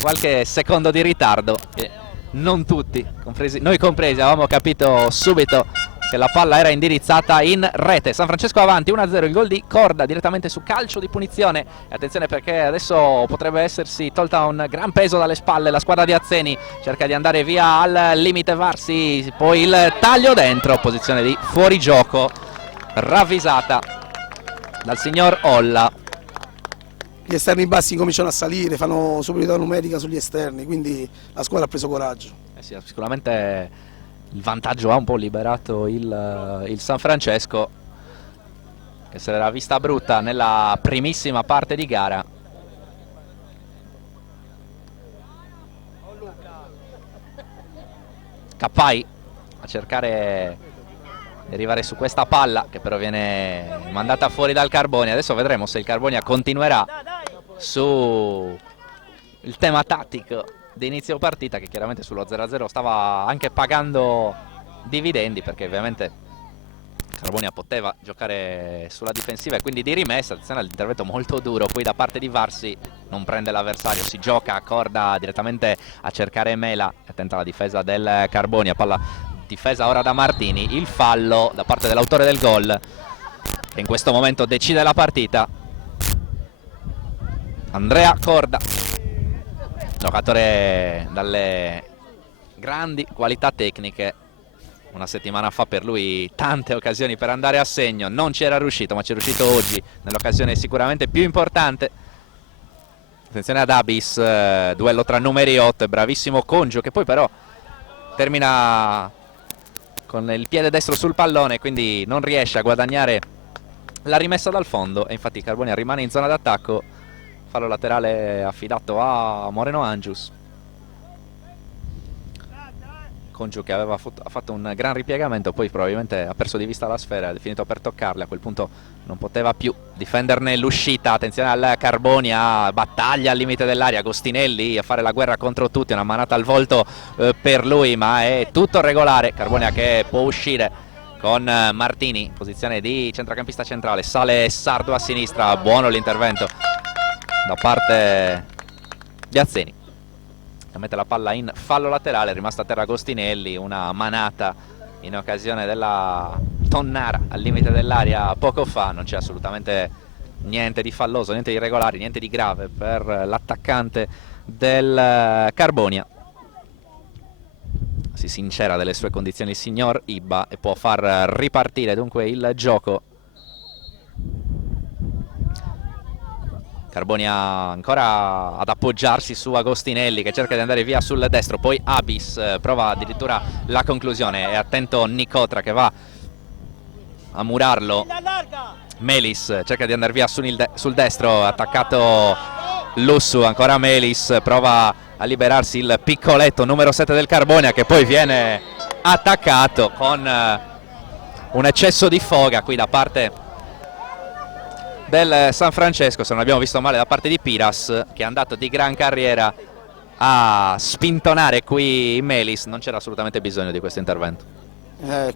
qualche secondo di ritardo e non tutti, noi compresi, avevamo capito subito che la palla era indirizzata in rete. San Francesco avanti 1-0, il gol di Corda direttamente su calcio di punizione, e attenzione perché adesso potrebbe essersi tolta un gran peso dalle spalle la squadra di Azzeni, cerca di andare via al limite Varsi, poi il taglio dentro, posizione di fuorigioco ravvisata dal signor Olla. Gli esterni bassi cominciano a salire, fanno superiorità numerica sugli esterni, quindi la squadra ha preso coraggio. Sì, sicuramente il vantaggio ha un po' liberato il San Francesco, che se l'era vista brutta nella primissima parte di gara. Cappai a cercare di arrivare su questa palla, che però viene mandata fuori dal Carbonia. Adesso vedremo se il Carbonia continuerà su il tema tattico di inizio partita, che chiaramente sullo 0-0 stava anche pagando dividendi, perché ovviamente Carbonia poteva giocare sulla difensiva e quindi di rimessa. Attenzione all'intervento molto duro qui da parte di Varsi, non prende l'avversario, si gioca a Corda direttamente a cercare Mela, attenta alla difesa del Carbonia, palla difesa ora da Martini, il fallo da parte dell'autore del gol, che in questo momento decide la partita, Andrea Corda, giocatore dalle grandi qualità tecniche. Una settimana fa per lui tante occasioni per andare a segno, non ci era riuscito, ma ci è riuscito oggi nell'occasione sicuramente più importante. Attenzione ad Abis, duello tra numeri 8 e bravissimo Congio, che poi però termina con il piede destro sul pallone, quindi non riesce a guadagnare la rimessa dal fondo, e infatti Carbonia rimane in zona d'attacco. Fallo laterale affidato a Moreno Angius. Congio che ha fatto un gran ripiegamento, poi probabilmente ha perso di vista la sfera, è finito per toccarla, a quel punto non poteva più difenderne l'uscita. Attenzione al Carbonia, battaglia al limite dell'area, Agostinelli a fare la guerra contro tutti, una manata al volto per lui, ma è tutto regolare. Carbonia che può uscire con Martini, posizione di centrocampista centrale, sale Sardo a sinistra, buono l'intervento da parte di Azzeni. che mette la palla in fallo laterale. È rimasta a terra Agostinelli, una manata in occasione della tonnara al limite dell'area poco fa. Non c'è assolutamente niente di falloso, niente di irregolare, niente di grave per l'attaccante del Carbonia. Si sincera delle sue condizioni il signor Ibba e può far ripartire dunque il gioco. Carbonia ancora ad appoggiarsi su Agostinelli, che cerca di andare via sul destro, poi Abis prova addirittura la conclusione. È attento Nicotra che va a murarlo. Melis cerca di andare via sul destro, attaccato Lussu, ancora Melis prova a liberarsi il piccoletto numero 7 del Carbonia, che poi viene attaccato con un eccesso di foga qui da parte del San Francesco. Se non abbiamo visto male da parte di Piras, che è andato di gran carriera a spintonare qui Melis. Non c'era assolutamente bisogno di questo intervento.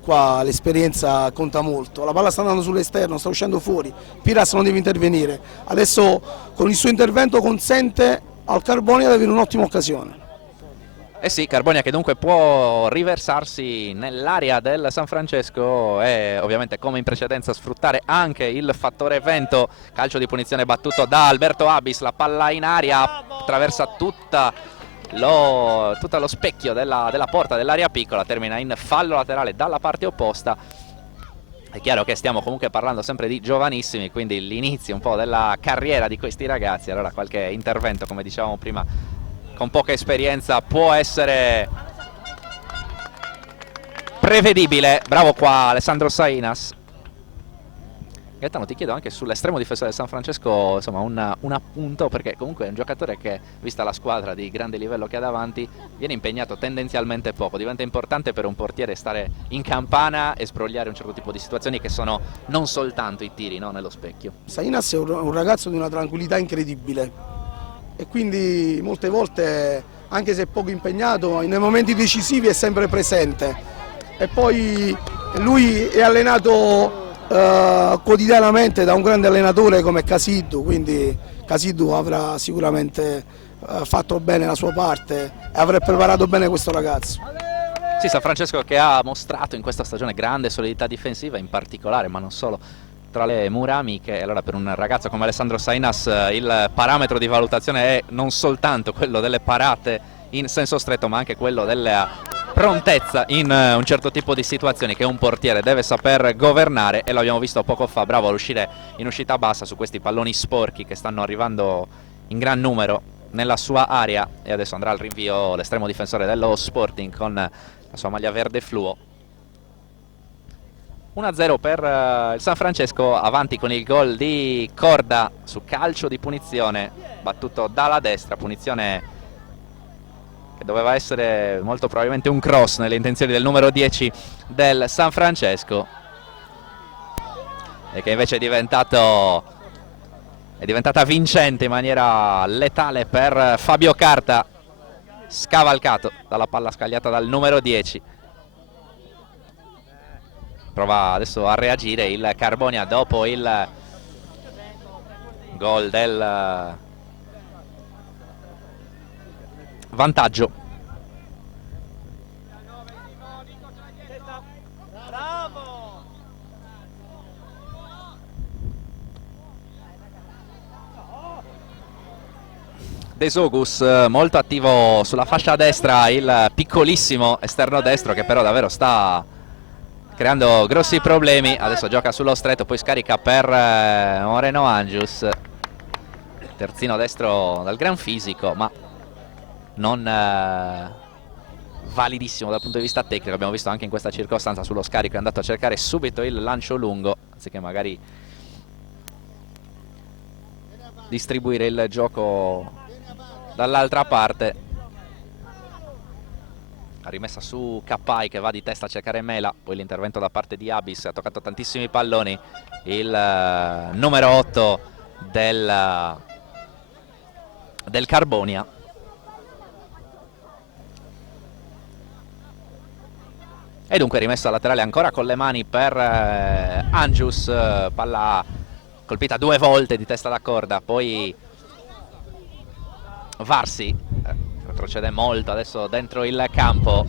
Qua l'esperienza conta molto, la palla sta andando sull'esterno, sta uscendo fuori, Piras non deve intervenire, adesso con il suo intervento consente al Carbonia di avere un'ottima occasione. Eh sì, Carbonia che dunque può riversarsi nell'area del San Francesco e ovviamente come in precedenza sfruttare anche il fattore vento. Calcio di punizione battuto da Alberto Abis, la palla in aria attraversa tutto lo specchio della porta dell'area piccola, termina in fallo laterale dalla parte opposta. È chiaro che stiamo comunque parlando sempre di giovanissimi, quindi l'inizio un po' della carriera di questi ragazzi. Allora qualche intervento, come dicevamo prima, con poca esperienza può essere prevedibile. Bravo qua Alessandro Sainas. Gaetano, ti chiedo anche sull'estremo difensore del San Francesco, insomma, un appunto, perché comunque è un giocatore che, vista la squadra di grande livello che ha davanti, viene impegnato tendenzialmente poco. Diventa importante per un portiere stare in campana e sbrogliare un certo tipo di situazioni che sono non soltanto i tiri, no, nello specchio. Sainas è un ragazzo di una tranquillità incredibile e quindi molte volte, anche se poco impegnato, nei momenti decisivi è sempre presente. E poi lui è allenato quotidianamente da un grande allenatore come Casiddu, quindi Casiddu avrà sicuramente fatto bene la sua parte e avrà preparato bene questo ragazzo. Sì, San Francesco che ha mostrato in questa stagione grande solidità difensiva, in particolare, ma non solo, tra le mura amiche. Allora per un ragazzo come Alessandro Sainas il parametro di valutazione è non soltanto quello delle parate in senso stretto, ma anche quello della prontezza in un certo tipo di situazioni che un portiere deve saper governare, e lo abbiamo visto poco fa, bravo a uscire in uscita bassa su questi palloni sporchi che stanno arrivando in gran numero nella sua area. E adesso andrà al rinvio l'estremo difensore dello Sporting con la sua maglia verde fluo. 1-0 per il San Francesco, avanti con il gol di Corda su calcio di punizione battuto dalla destra, punizione che doveva essere molto probabilmente un cross nelle intenzioni del numero 10 del San Francesco, e che invece è diventata vincente in maniera letale per Fabio Carta, scavalcato dalla palla scagliata dal numero 10. Prova adesso a reagire il Carbonia dopo il gol del vantaggio. De Sogus molto attivo sulla fascia destra, il piccolissimo esterno destro che però davvero sta creando grossi problemi. Adesso gioca sullo stretto, poi scarica per Moreno Angius, terzino destro dal gran fisico ma non validissimo dal punto di vista tecnico. Abbiamo visto anche in questa circostanza sullo scarico è andato a cercare subito il lancio lungo anziché magari distribuire il gioco dall'altra parte. La rimessa su Capai che va di testa a cercare Mela, poi l'intervento da parte di Abis, ha toccato tantissimi palloni il numero 8 del Carbonia. E dunque rimessa laterale ancora con le mani per Angius, palla colpita 2 volte di testa da Corda, poi Varsi retrocede molto adesso dentro il campo.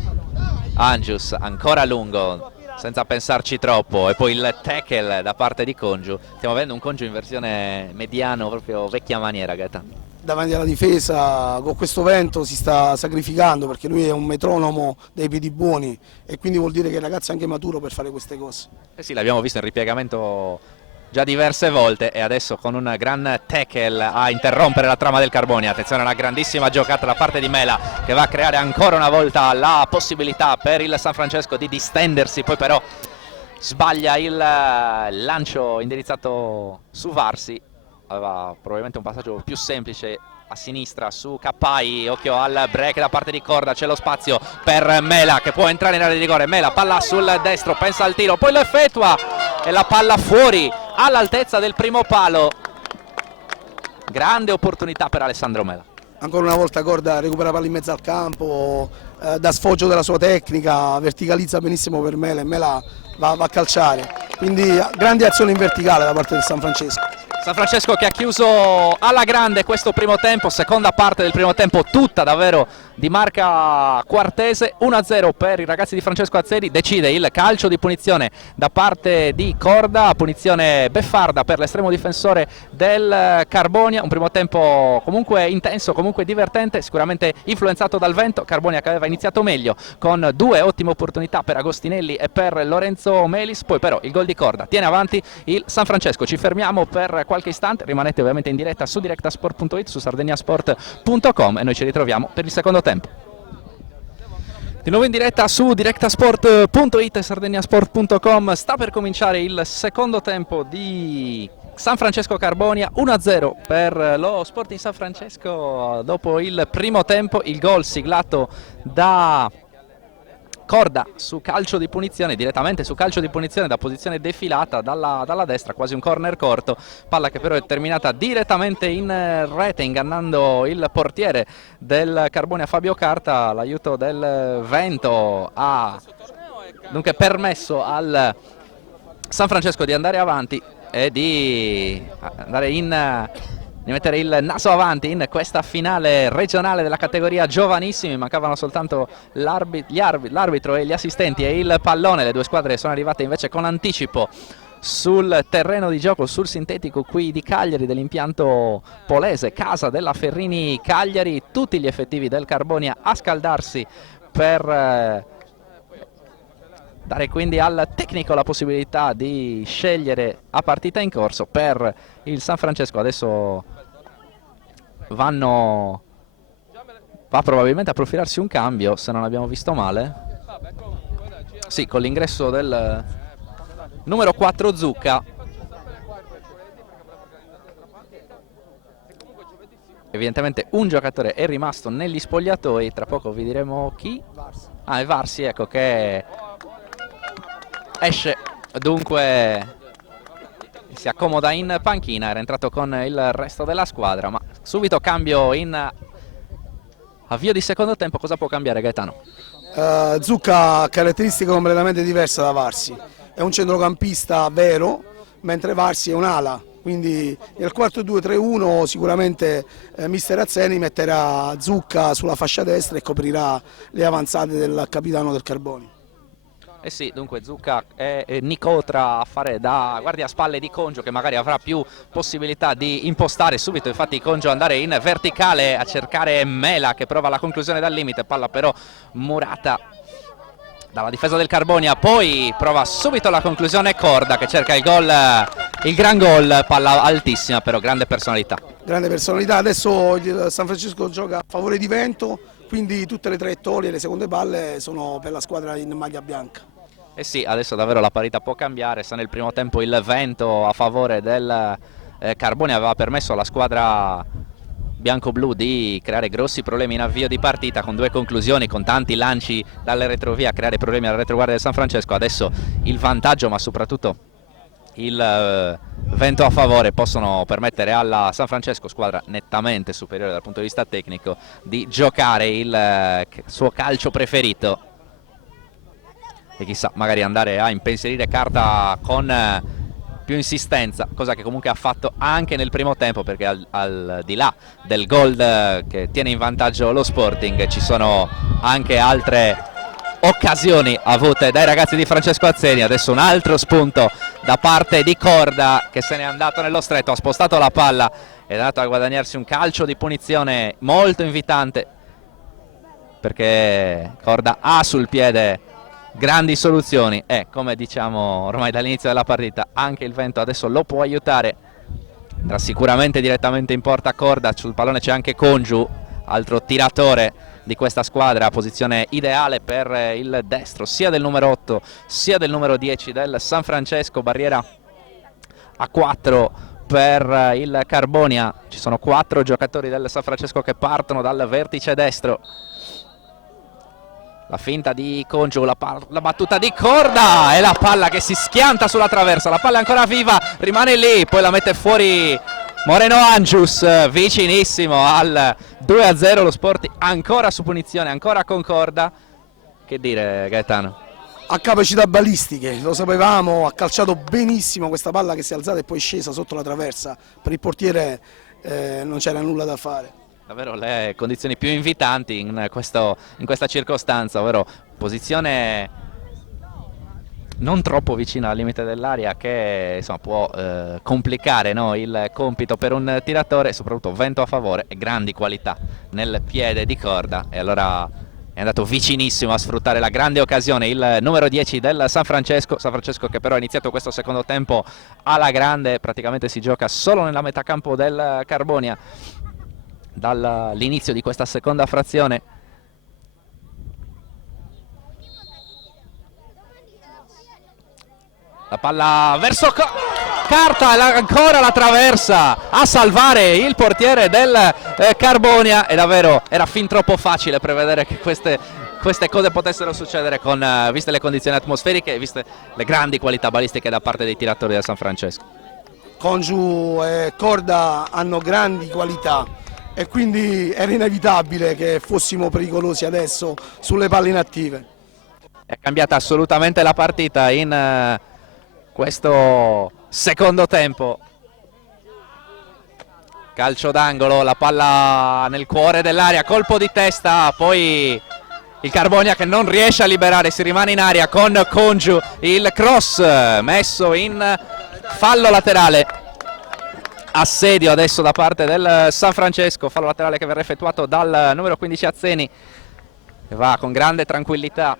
Angius ancora lungo, senza pensarci troppo, e poi il tackle da parte di Congiu. Stiamo vedendo un Congiu in versione mediano, proprio vecchia maniera, Gaetano. Davanti alla difesa con questo vento si sta sacrificando, perché lui è un metronomo dei piedi buoni e quindi vuol dire che il ragazzo è anche maturo per fare queste cose. Eh sì, l'abbiamo visto in ripiegamento già diverse volte e adesso con un gran tackle a interrompere la trama del Carbonia. Attenzione, una grandissima giocata da parte di Mela, che va a creare ancora una volta la possibilità per il San Francesco di distendersi, poi però sbaglia il lancio indirizzato su Varsi. Aveva probabilmente un passaggio più semplice a sinistra su Cappai. Occhio al break da parte di Corda, c'è lo spazio per Mela che può entrare in area di rigore. Mela, palla sul destro, pensa al tiro, poi lo effettua e la palla fuori all'altezza del primo palo. Grande opportunità per Alessandro Mela. Ancora una volta Corda recupera palla in mezzo al campo, dà sfoggio della sua tecnica, verticalizza benissimo per Mela e Mela va a calciare. Quindi grandi azioni in verticale da parte del San Francesco. San Francesco che ha chiuso alla grande questo primo tempo, seconda parte del primo tempo tutta davvero di marca quartese. 1-0 per i ragazzi di Francesco Azzeri. Decide il calcio di punizione da parte di Corda, punizione beffarda per l'estremo difensore del Carbonia. Un primo tempo comunque intenso, comunque divertente, sicuramente influenzato dal vento. Carbonia che aveva iniziato meglio con due ottime opportunità per Agostinelli e per Lorenzo Melis, poi però il gol di Corda tiene avanti il San Francesco. Ci fermiamo per qualche istante, rimanete ovviamente in diretta su directasport.it, su sardegnasport.com e noi ci ritroviamo per il secondo tempo. Di nuovo in diretta su directasport.it e sardegnasport.com. Sta per cominciare il secondo tempo di San Francesco Carbonia. 1-0 per lo Sporting San Francesco dopo il primo tempo. Il gol siglato da Corda su calcio di punizione, direttamente su calcio di punizione da posizione defilata dalla destra, quasi un corner corto, palla che però è terminata direttamente in rete, ingannando il portiere del Carbonia Fabio Carta. L'aiuto del vento ha dunque permesso al San Francesco di andare avanti e di mettere il naso avanti in questa finale regionale della categoria giovanissimi. Mancavano soltanto l'arbitro e gli assistenti e il pallone. Le due squadre sono arrivate invece con anticipo sul terreno di gioco, sul sintetico qui di Cagliari, dell'impianto polese, casa della Ferrini Cagliari. Tutti gli effettivi del Carbonia a scaldarsi per dare quindi al tecnico la possibilità di scegliere a partita in corso. Per il San Francesco adesso va probabilmente a profilarsi un cambio, se non abbiamo visto male. Sì, con l'ingresso del numero 4 Zucca. Evidentemente un giocatore è rimasto negli spogliatoi, tra poco vi diremo chi. Ah, è Varsi, ecco, che esce, dunque si accomoda in panchina. Era entrato con il resto della squadra, ma subito cambio in avvio di secondo tempo. Cosa può cambiare, Gaetano? Zucca ha caratteristiche completamente diverse da Varsi, è un centrocampista vero, mentre Varsi è un'ala. Quindi nel 4-2-3-1 sicuramente mister Azzeni metterà Zucca sulla fascia destra e coprirà le avanzate del capitano del Carbonia. Eh sì, dunque Zucca e Nicotra a fare da guardiaspalle di Congio, che magari avrà più possibilità di impostare subito. Infatti Congio andare in verticale a cercare Mela, che prova la conclusione dal limite, palla però murata dalla difesa del Carbonia. Poi prova subito la conclusione Corda, che cerca il gol, il gran gol, palla altissima però, grande personalità. Grande personalità. Adesso il San Francesco gioca a favore di vento, quindi tutte le traiettorie e le seconde palle sono per la squadra in maglia bianca. Eh sì, adesso davvero la parità può cambiare. Se nel primo tempo il vento a favore del Carbonia aveva permesso alla squadra bianco-blu di creare grossi problemi in avvio di partita, con due conclusioni, con tanti lanci dalle retrovie a creare problemi alla retroguardia del San Francesco, adesso il vantaggio ma soprattutto il vento a favore possono permettere alla San Francesco, squadra nettamente superiore dal punto di vista tecnico, di giocare il suo calcio preferito e chissà magari andare a impensierire Carta con più insistenza, cosa che comunque ha fatto anche nel primo tempo, perché al di là del gol che tiene in vantaggio lo Sporting ci sono anche altre occasioni avute dai ragazzi di Francesco Azzeni. Adesso un altro spunto da parte di Corda, che se n'è andato nello stretto, ha spostato la palla ed è andato a guadagnarsi un calcio di punizione molto invitante, perché Corda ha sul piede grandi soluzioni e, come diciamo ormai dall'inizio della partita, anche il vento adesso lo può aiutare. Andrà sicuramente direttamente in porta Corda, sul pallone c'è anche Congiu, altro tiratore di questa squadra, posizione ideale per il destro sia del numero 8 sia del numero 10 del San Francesco. Barriera a 4 per il Carbonia, ci sono 4 giocatori del San Francesco che partono dal vertice destro. La finta di Congiu, la battuta di Corda e la palla che si schianta sulla traversa, la palla è ancora viva, rimane lì, poi la mette fuori Moreno Angius, vicinissimo al 2-0, lo Sporting ancora su punizione, ancora con Corda. Che dire, Gaetano? Ha capacità balistiche, lo sapevamo, ha calciato benissimo questa palla che si è alzata e poi scesa sotto la traversa. Per il portiere non c'era nulla da fare. Davvero le condizioni più invitanti in questa circostanza, ovvero posizione non troppo vicina al limite dell'area, che insomma, può complicare, no, il compito per un tiratore, soprattutto vento a favore e grandi qualità nel piede di Corda, e allora è andato vicinissimo a sfruttare la grande occasione il numero 10 del San Francesco che però ha iniziato questo secondo tempo alla grande, praticamente si gioca solo nella metà campo del Carbonia dall'inizio di questa seconda frazione. La palla verso Carta, ancora la traversa a salvare il portiere del Carbonia, e davvero era fin troppo facile prevedere che queste cose potessero succedere viste le condizioni atmosferiche e viste le grandi qualità balistiche da parte dei tiratori del San Francesco. Congiu e Corda hanno grandi qualità e quindi era inevitabile che fossimo pericolosi adesso sulle palle inattive. È cambiata assolutamente la partita in questo secondo tempo. Calcio d'angolo, la palla nel cuore dell'area, colpo di testa, poi il Carbonia che non riesce a liberare, si rimane in aria con Congiu, il cross messo in fallo laterale. Assedio adesso da parte del San Francesco, fallo laterale che verrà effettuato dal numero 15 Azzeni, che va con grande tranquillità.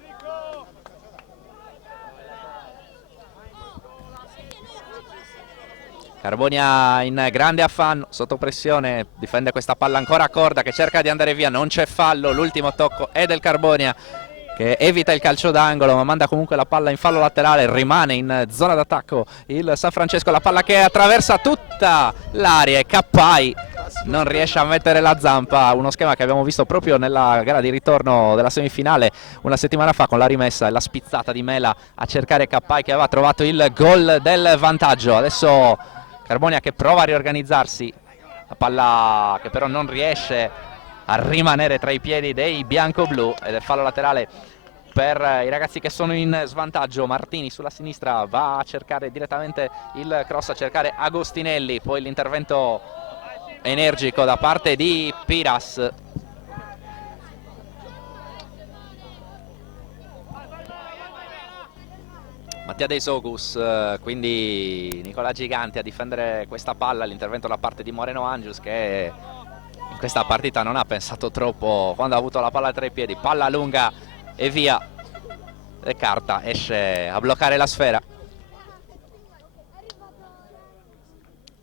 Carbonia in grande affanno, sotto pressione, difende questa palla ancora a Corda che cerca di andare via, non c'è fallo, l'ultimo tocco è del Carbonia che evita il calcio d'angolo ma manda comunque la palla in fallo laterale, rimane in zona d'attacco il San Francesco, la palla che attraversa tutta l'area e Cappai non riesce a mettere la zampa, uno schema che abbiamo visto proprio nella gara di ritorno della semifinale una settimana fa con la rimessa e la spizzata di Mela a cercare Cappai che aveva trovato il gol del vantaggio. Adesso Carbonia che prova a riorganizzarsi, la palla che però non riesce a rimanere tra i piedi dei bianco-blu ed è fallo laterale per i ragazzi che sono in svantaggio. Martini sulla sinistra va a cercare direttamente il cross, a cercare Agostinelli, poi l'intervento energico da parte di Piras. Mattia De Sogus, quindi Nicola Giganti a difendere questa palla, l'intervento da parte di Moreno Angius che in questa partita non ha pensato troppo quando ha avuto la palla tra i piedi, palla lunga e via, e Carta esce a bloccare la sfera.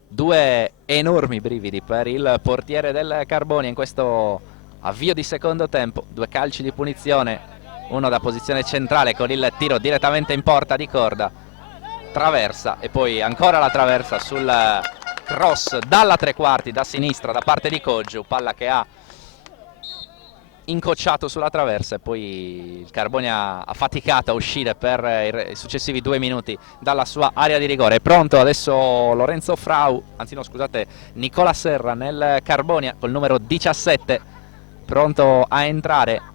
Due enormi brividi per il portiere del Carbonia in questo avvio di secondo tempo, due calci di punizione, uno da posizione centrale con il tiro direttamente in porta di Corda, traversa e poi ancora la traversa sul cross dalla tre quarti da sinistra da parte di Congiu, palla che ha incocciato sulla traversa e poi il Carbonia ha faticato a uscire per i successivi 2 minuti dalla sua area di rigore. È pronto adesso Lorenzo Frau, anzi no scusate, Nicola Serra nel Carbonia col numero 17, pronto a entrare.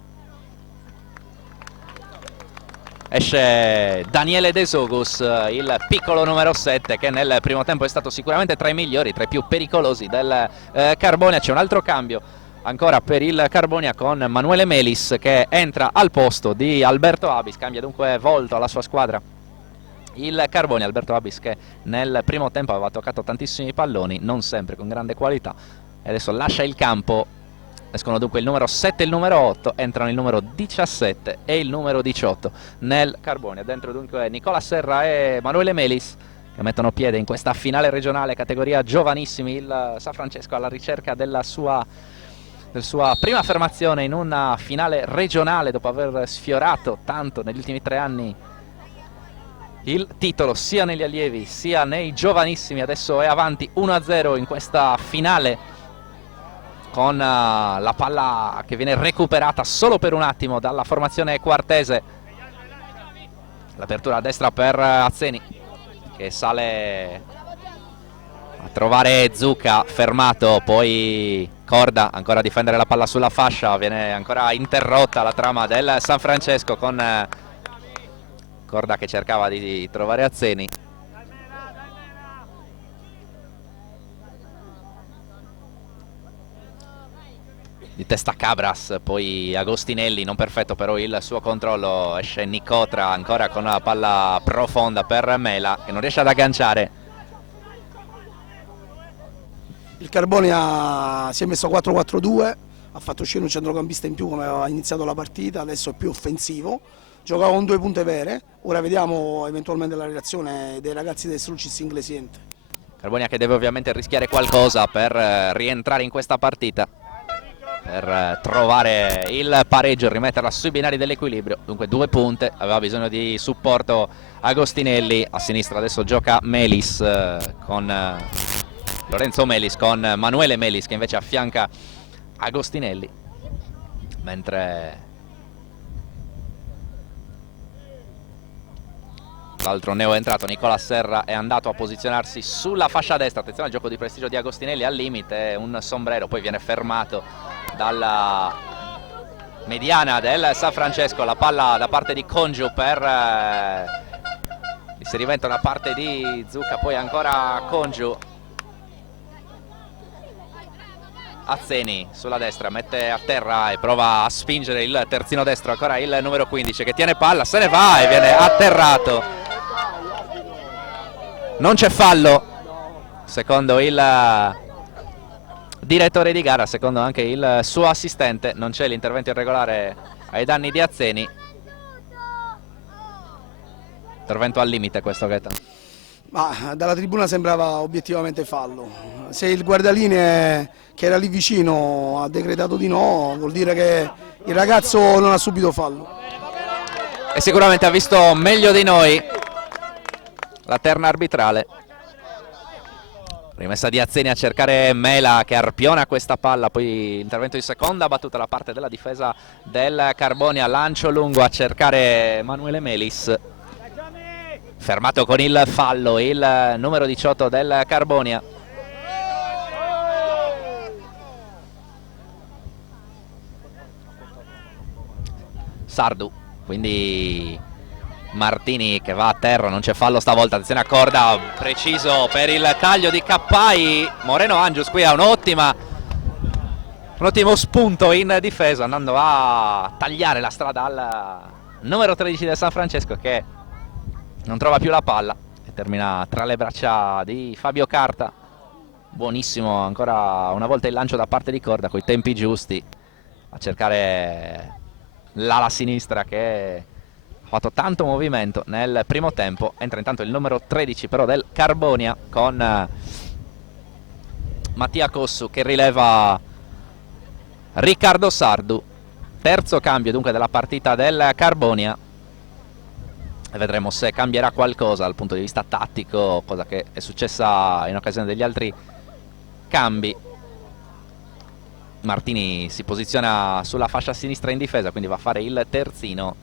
esce Daniele De Sogus, il piccolo numero 7, che nel primo tempo è stato sicuramente tra i migliori, tra i più pericolosi del Carbonia. C'è un altro cambio ancora per il Carbonia con Manuele Melis che entra al posto di Alberto Abis, cambia dunque volto alla sua squadra il Carbonia. Alberto Abis che nel primo tempo aveva toccato tantissimi palloni, non sempre con grande qualità, e adesso lascia il campo. Escono dunque il numero 7 e il numero 8, entrano il numero 17 e il numero 18 nel Carbonia. Dentro dunque Nicola Serra e Manuele Melis che mettono piede in questa finale regionale categoria giovanissimi. Il San Francesco alla ricerca della sua prima affermazione in una finale regionale dopo aver sfiorato tanto negli ultimi 3 anni il titolo sia negli allievi sia nei giovanissimi. Adesso è avanti 1-0 in questa finale con la palla che viene recuperata solo per un attimo dalla formazione quartese. L'apertura a destra per Azzeni che sale a trovare Zucca, fermato, poi Corda ancora a difendere la palla sulla fascia, viene ancora interrotta la trama del San Francesco con Corda che cercava di trovare Azzeni. Di testa Cabras, poi Agostinelli, non perfetto però il suo controllo, esce Nicotra ancora con la palla profonda per Mela che non riesce ad agganciare. Il Carbonia si è messo a 4-4-2, ha fatto uscire un centrocampista in più come aveva iniziato la partita, adesso è più offensivo, giocava con 2 punte vere, ora vediamo eventualmente la reazione dei ragazzi del Strucis Inglesiente. Carbonia che deve ovviamente rischiare qualcosa per rientrare in questa partita, per trovare il pareggio, rimetterla sui binari dell'equilibrio. Dunque 2 punte, aveva bisogno di supporto Agostinelli. A sinistra adesso gioca Melis con Lorenzo Melis, con Manuele Melis che invece affianca Agostinelli, mentre l'altro neo entrato Nicola Serra è andato a posizionarsi sulla fascia destra. Attenzione al gioco di prestigio di Agostinelli, al limite un sombrero, poi viene fermato dalla mediana del San Francesco. La palla da parte di Congiu per l'inserimento da parte di Zucca, poi ancora Congiu. Azzeni sulla destra, mette a terra e prova a spingere il terzino destro, ancora il numero 15 che tiene palla, se ne va e viene atterrato. Non c'è fallo secondo il direttore di gara, secondo anche il suo assistente, non c'è l'intervento irregolare ai danni di Azzeni. Intervento al limite questo, Gaetano. Ma dalla tribuna sembrava obiettivamente fallo. Se il guardalinee che era lì vicino ha decretato di no, vuol dire che il ragazzo non ha subito fallo. E sicuramente ha visto meglio di noi la terna arbitrale. Rimessa di Azzeni a cercare Mela che arpiona questa palla, poi intervento di seconda battuta da parte della difesa del Carbonia, lancio lungo a cercare Manuele Melis, fermato con il fallo il numero 18 del Carbonia. Sardu, quindi Martini che va a terra, non c'è fallo stavolta. Attenzione a Corda, preciso per il taglio di Cappai. Moreno Angius qui ha un ottimo spunto in difesa, andando a tagliare la strada al numero 13 del San Francesco che non trova più la palla e termina tra le braccia di Fabio Carta. Buonissimo ancora una volta il lancio da parte di Corda, coi tempi giusti a cercare l'ala sinistra che ha fatto tanto movimento nel primo tempo. Entra intanto il numero 13 però del Carbonia con Mattia Cossu che rileva Riccardo Sardu. Terzo cambio dunque della partita del Carbonia e vedremo se cambierà qualcosa dal punto di vista tattico, cosa che è successa in occasione degli altri cambi. Martini si posiziona sulla fascia sinistra in difesa, quindi va a fare il terzino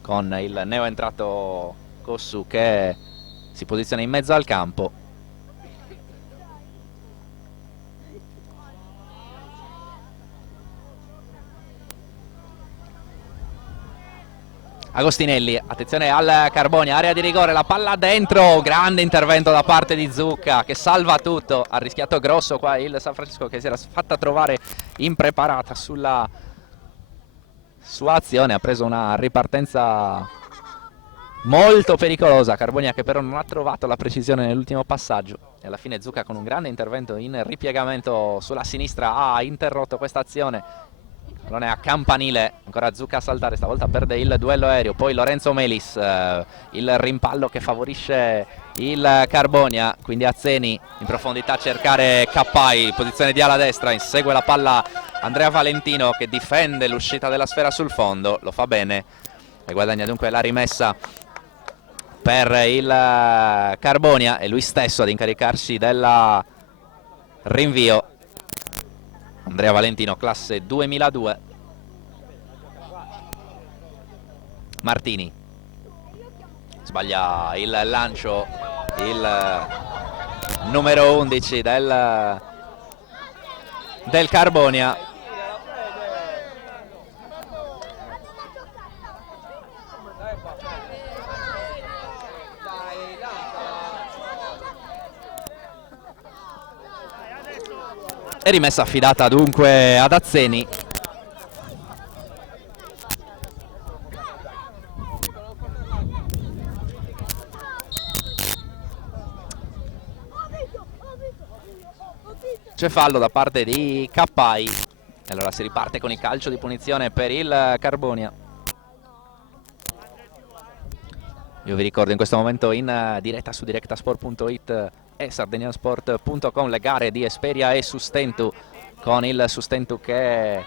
con il neo entrato Cossu che si posiziona in mezzo al campo. Agostinelli, attenzione al Carbonia, area di rigore, la palla dentro, grande intervento da parte di Zucca che salva tutto, ha rischiato grosso qua il San Francisco che si era fatta trovare impreparata sulla sua azione, ha preso una ripartenza molto pericolosa, Carbonia che però non ha trovato la precisione nell'ultimo passaggio e alla fine Zucca con un grande intervento in ripiegamento sulla sinistra ha interrotto questa azione. Non è a campanile, ancora Zucca a saltare, stavolta perde il duello aereo, poi Lorenzo Melis, il rimpallo che favorisce il Carbonia, quindi Azzeni in profondità a cercare Cappai, posizione di ala destra, insegue la palla Andrea Valentino che difende l'uscita della sfera sul fondo, lo fa bene e guadagna dunque la rimessa per il Carbonia, è lui stesso ad incaricarsi del rinvio. Andrea Valentino, classe 2002. Martini sbaglia il lancio, il numero 11 del Carbonia. E rimessa affidata dunque ad Azzeni. C'è fallo da parte di Cappai e allora si riparte con il calcio di punizione per il Carbonia. Io vi ricordo in questo momento in diretta su directasport.it e sardiniasport.com le gare di Esperia e Sustentu, con il Sustentu che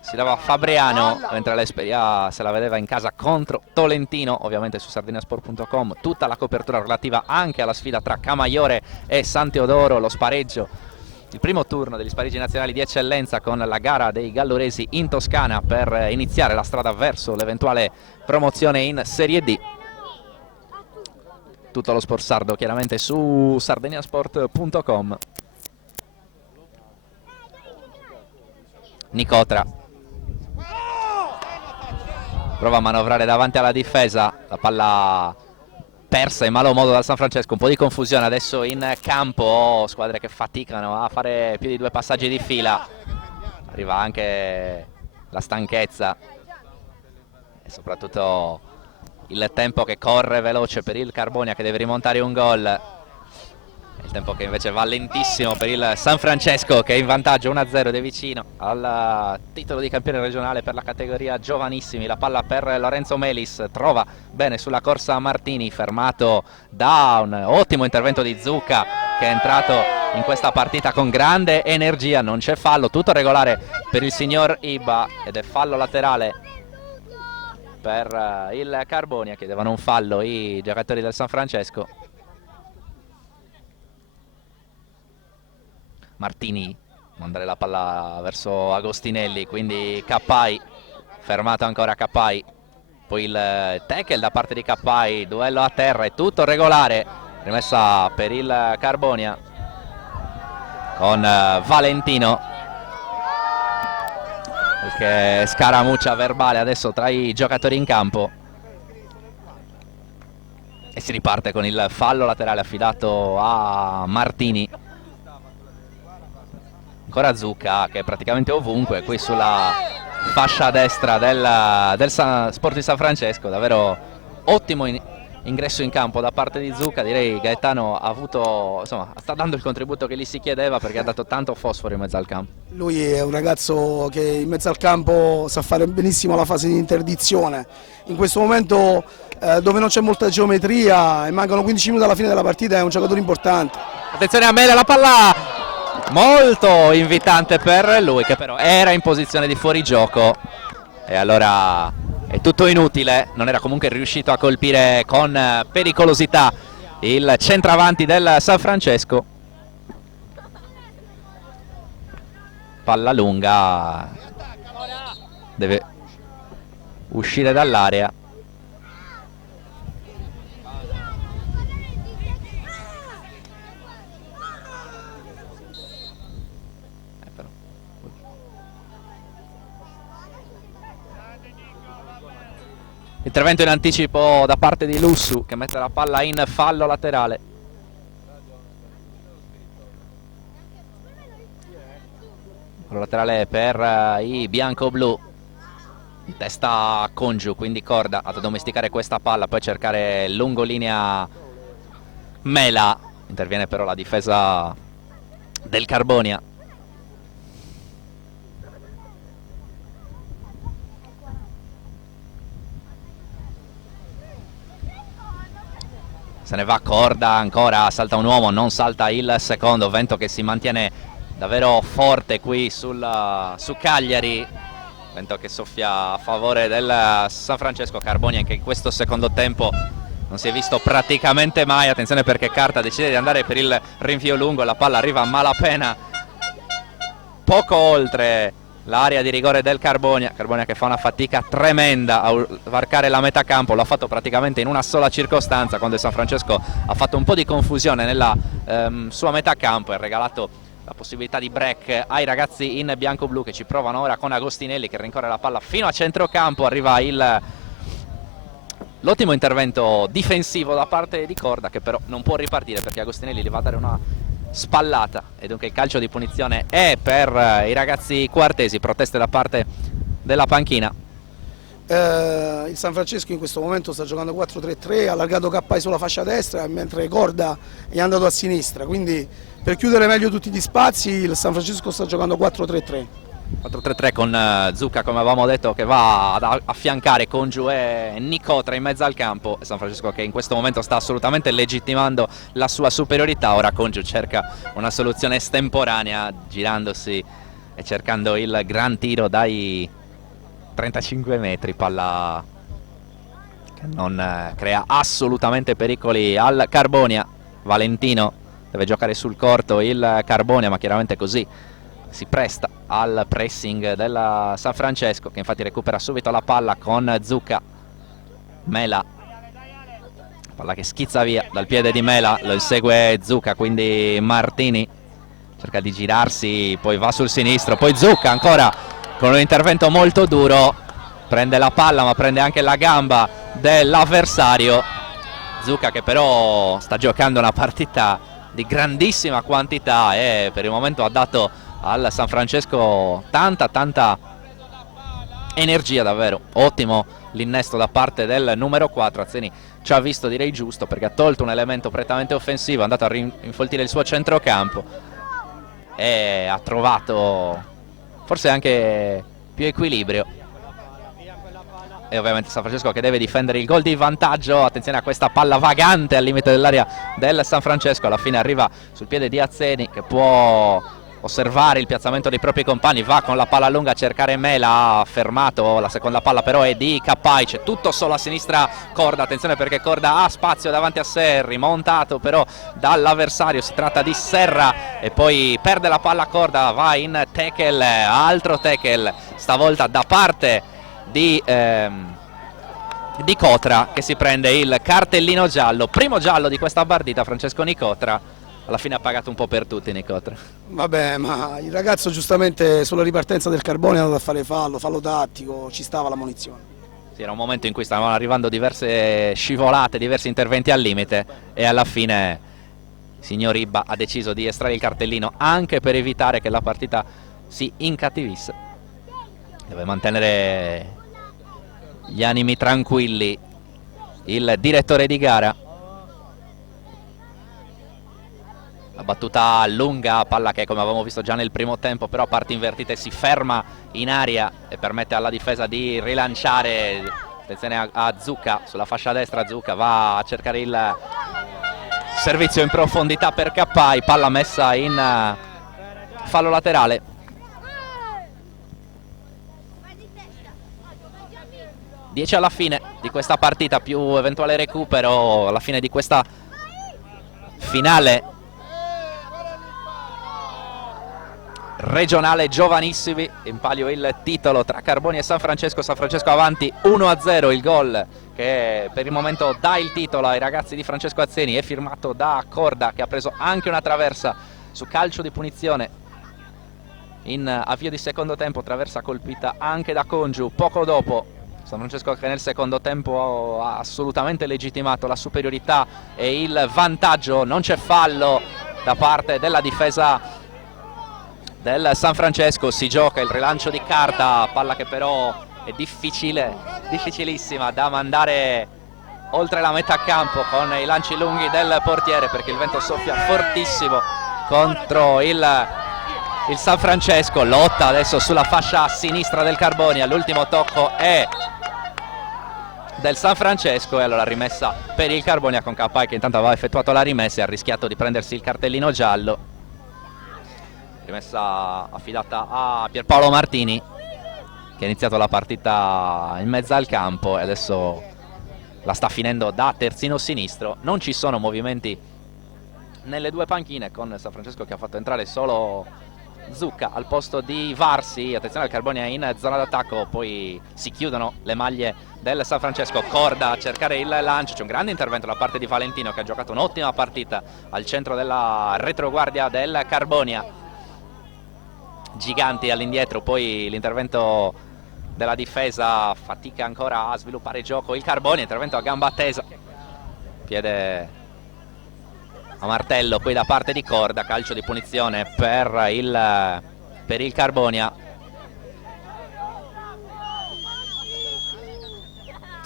si dava a Fabriano mentre l'Esperia se la vedeva in casa contro Tolentino. Ovviamente su sardiniasport.com tutta la copertura relativa anche alla sfida tra Camaiore e San Teodoro, lo spareggio, il primo turno degli spareggi nazionali di eccellenza con la gara dei galluresi in Toscana per iniziare la strada verso l'eventuale promozione in Serie D. Tutto lo sport sardo chiaramente su sardiniasport.com. Nicotra prova a manovrare davanti alla difesa, la palla persa in malo modo dal San Francesco, un po' di confusione adesso in campo, squadre che faticano a fare più di 2 passaggi di fila, arriva anche la stanchezza e soprattutto il tempo che corre veloce per il Carbonia che deve rimontare un gol, il tempo che invece va lentissimo per il San Francesco che è in vantaggio 1-0 ed è vicino al titolo di campione regionale per la categoria giovanissimi. La palla per Lorenzo Melis, trova bene sulla corsa Martini, fermato da un ottimo intervento di Zucca che è entrato in questa partita con grande energia. Non c'è fallo, tutto regolare per il signor Iba ed è fallo laterale per il Carbonia. Chiedevano un fallo i giocatori del San Francesco. Martini mandare la palla verso Agostinelli, quindi Cappai, fermato ancora Cappai, poi il tackle da parte di Cappai, duello a terra, è tutto regolare, rimessa per il Carbonia con Valentino, qualche scaramuccia verbale adesso tra i giocatori in campo e si riparte con il fallo laterale affidato a Martini. Ancora Zucca che è praticamente ovunque qui sulla fascia destra del Sporting San Francesco, davvero ottimo ingresso in campo da parte di Zucca. Direi Gaetano ha avuto, insomma, sta dando il contributo che gli si chiedeva perché ha dato tanto fosforo in mezzo al campo. Lui è un ragazzo che in mezzo al campo sa fare benissimo la fase di interdizione. In questo momento dove non c'è molta geometria e mancano 15 minuti alla fine della partita è un giocatore importante. Attenzione a Mele, la palla molto invitante per lui che però era in posizione di fuorigioco e allora è tutto inutile, non era comunque riuscito a colpire con pericolosità il centravanti del San Francesco. Palla lunga, deve uscire dall'area. Intervento in anticipo da parte di Lussu che mette la palla in fallo laterale. Fallo laterale per i bianco-blu. In testa Congiu, quindi Corda ad addomesticare questa palla, poi cercare lungolinea Mela. Interviene però la difesa del Carbonia. Se ne va Corda ancora, salta un uomo, non salta il secondo. Vento che si mantiene davvero forte qui su Cagliari. Vento che soffia a favore del San Francesco. Carbonia che in questo secondo tempo non si è visto praticamente mai. Attenzione perché Carta decide di andare per il rinvio lungo, la palla arriva a malapena poco oltre l'area di rigore del Carbonia. Carbonia che fa una fatica tremenda a varcare la metà campo, l'ha fatto praticamente in una sola circostanza, quando il San Francesco ha fatto un po' di confusione nella sua metà campo e ha regalato la possibilità di break ai ragazzi in bianco-blu che ci provano ora con Agostinelli che rincorre la palla fino a centrocampo. Arriva l'ottimo intervento difensivo da parte di Corda, che però non può ripartire perché Agostinelli gli va a dare una spallata e dunque il calcio di punizione è per i ragazzi quartesi. Proteste da parte della panchina. Il San Francesco in questo momento sta giocando 4-3-3, ha allargato Cappai sulla fascia destra mentre Corda è andato a sinistra, quindi per chiudere meglio tutti gli spazi il San Francesco sta giocando 4-3-3. 4-3-3 con Zucca, come avevamo detto, che va ad affiancare Congiu e Nicotra in mezzo al campo. San Francesco che in questo momento sta assolutamente legittimando la sua superiorità. Ora Congiu cerca una soluzione estemporanea girandosi e cercando il gran tiro dai 35 metri, palla che non crea assolutamente pericoli al Carbonia. Valentino deve giocare sul corto il Carbonia, ma chiaramente così si presta al pressing della San Francesco, che infatti recupera subito la palla con Zucca. Mela, palla che schizza via dal piede di Mela, lo insegue Zucca, quindi Martini cerca di girarsi, poi va sul sinistro, poi Zucca ancora con un intervento molto duro, prende la palla ma prende anche la gamba dell'avversario. Zucca che però sta giocando una partita di grandissima quantità e per il momento ha dato al San Francesco tanta energia, davvero ottimo l'innesto da parte del numero 4. Azzeni ci ha visto, direi giusto, perché ha tolto un elemento prettamente offensivo, è andato a rinfoltire il suo centrocampo e ha trovato forse anche più equilibrio. E ovviamente San Francesco che deve difendere il gol di vantaggio. Attenzione a questa palla vagante al limite dell'area del San Francesco, alla fine arriva sul piede di Azzeni che può osservare il piazzamento dei propri compagni, va con la palla lunga a cercare Mela, ha fermato la seconda palla però è di Cappai, c'è tutto solo a sinistra Corda. Attenzione perché Corda ha spazio davanti a sé, rimontato però dall'avversario, si tratta di Serra e poi perde la palla Corda, va in tackle, altro tackle stavolta da parte di Cotra, che si prende il cartellino giallo, primo giallo di questa partita. Francesco Nicotra alla fine ha pagato un po' per tutti. Nicotra, vabbè, ma il ragazzo giustamente sulla ripartenza del Carbonia è andato a fare fallo tattico, ci stava la munizione. sì, era un momento in cui stavano arrivando diverse scivolate, diversi interventi al limite e alla fine il signor Ibba ha deciso di estrarre il cartellino anche per evitare che la partita si incattivisse. Deve mantenere gli animi tranquilli il direttore di gara. La battuta lunga, palla che come avevamo visto già nel primo tempo però a parti invertite si ferma in aria e permette alla difesa di rilanciare. Attenzione a Zucca sulla fascia destra, Zucca va a cercare il servizio in profondità per Cappai, palla messa in fallo laterale. Dieci alla fine di questa partita più eventuale recupero alla fine di questa finale regionale giovanissimi. In palio il titolo tra Carbonia e San Francesco. San Francesco avanti 1-0. Il gol che per il momento dà il titolo ai ragazzi di Francesco Azzeni è firmato da Corda, che ha preso anche una traversa su calcio di punizione in avvio di secondo tempo. Traversa colpita anche da Congiu. Poco dopo San Francesco che nel secondo tempo ha assolutamente legittimato la superiorità e il vantaggio. Non c'è fallo da parte della difesa del San Francesco. Si gioca il rilancio di carta, palla che però è difficilissima da mandare oltre la metà campo con i lanci lunghi del portiere, perché il vento soffia fortissimo contro il San Francesco. Lotta adesso sulla fascia sinistra del Carbonia, l'ultimo tocco è del San Francesco e allora rimessa per il Carbonia con Cappai che intanto aveva effettuato la rimessa e ha rischiato di prendersi il cartellino giallo. Rimessa affidata a Pierpaolo Martini, che ha iniziato la partita in mezzo al campo e adesso la sta finendo da terzino sinistro. Non ci sono movimenti nelle due panchine, con San Francesco che ha fatto entrare solo Zucca al posto di Varsi. Attenzione al Carbonia in zona d'attacco, poi si chiudono le maglie del San Francesco. Corda a cercare il lancio, c'è un grande intervento da parte di Valentino che ha giocato un'ottima partita al centro della retroguardia del Carbonia. Giganti all'indietro, poi l'intervento della difesa, fatica ancora a sviluppare il gioco il Carbonia, intervento a gamba tesa, piede a martello qui da parte di Corda, calcio di punizione per il Carbonia.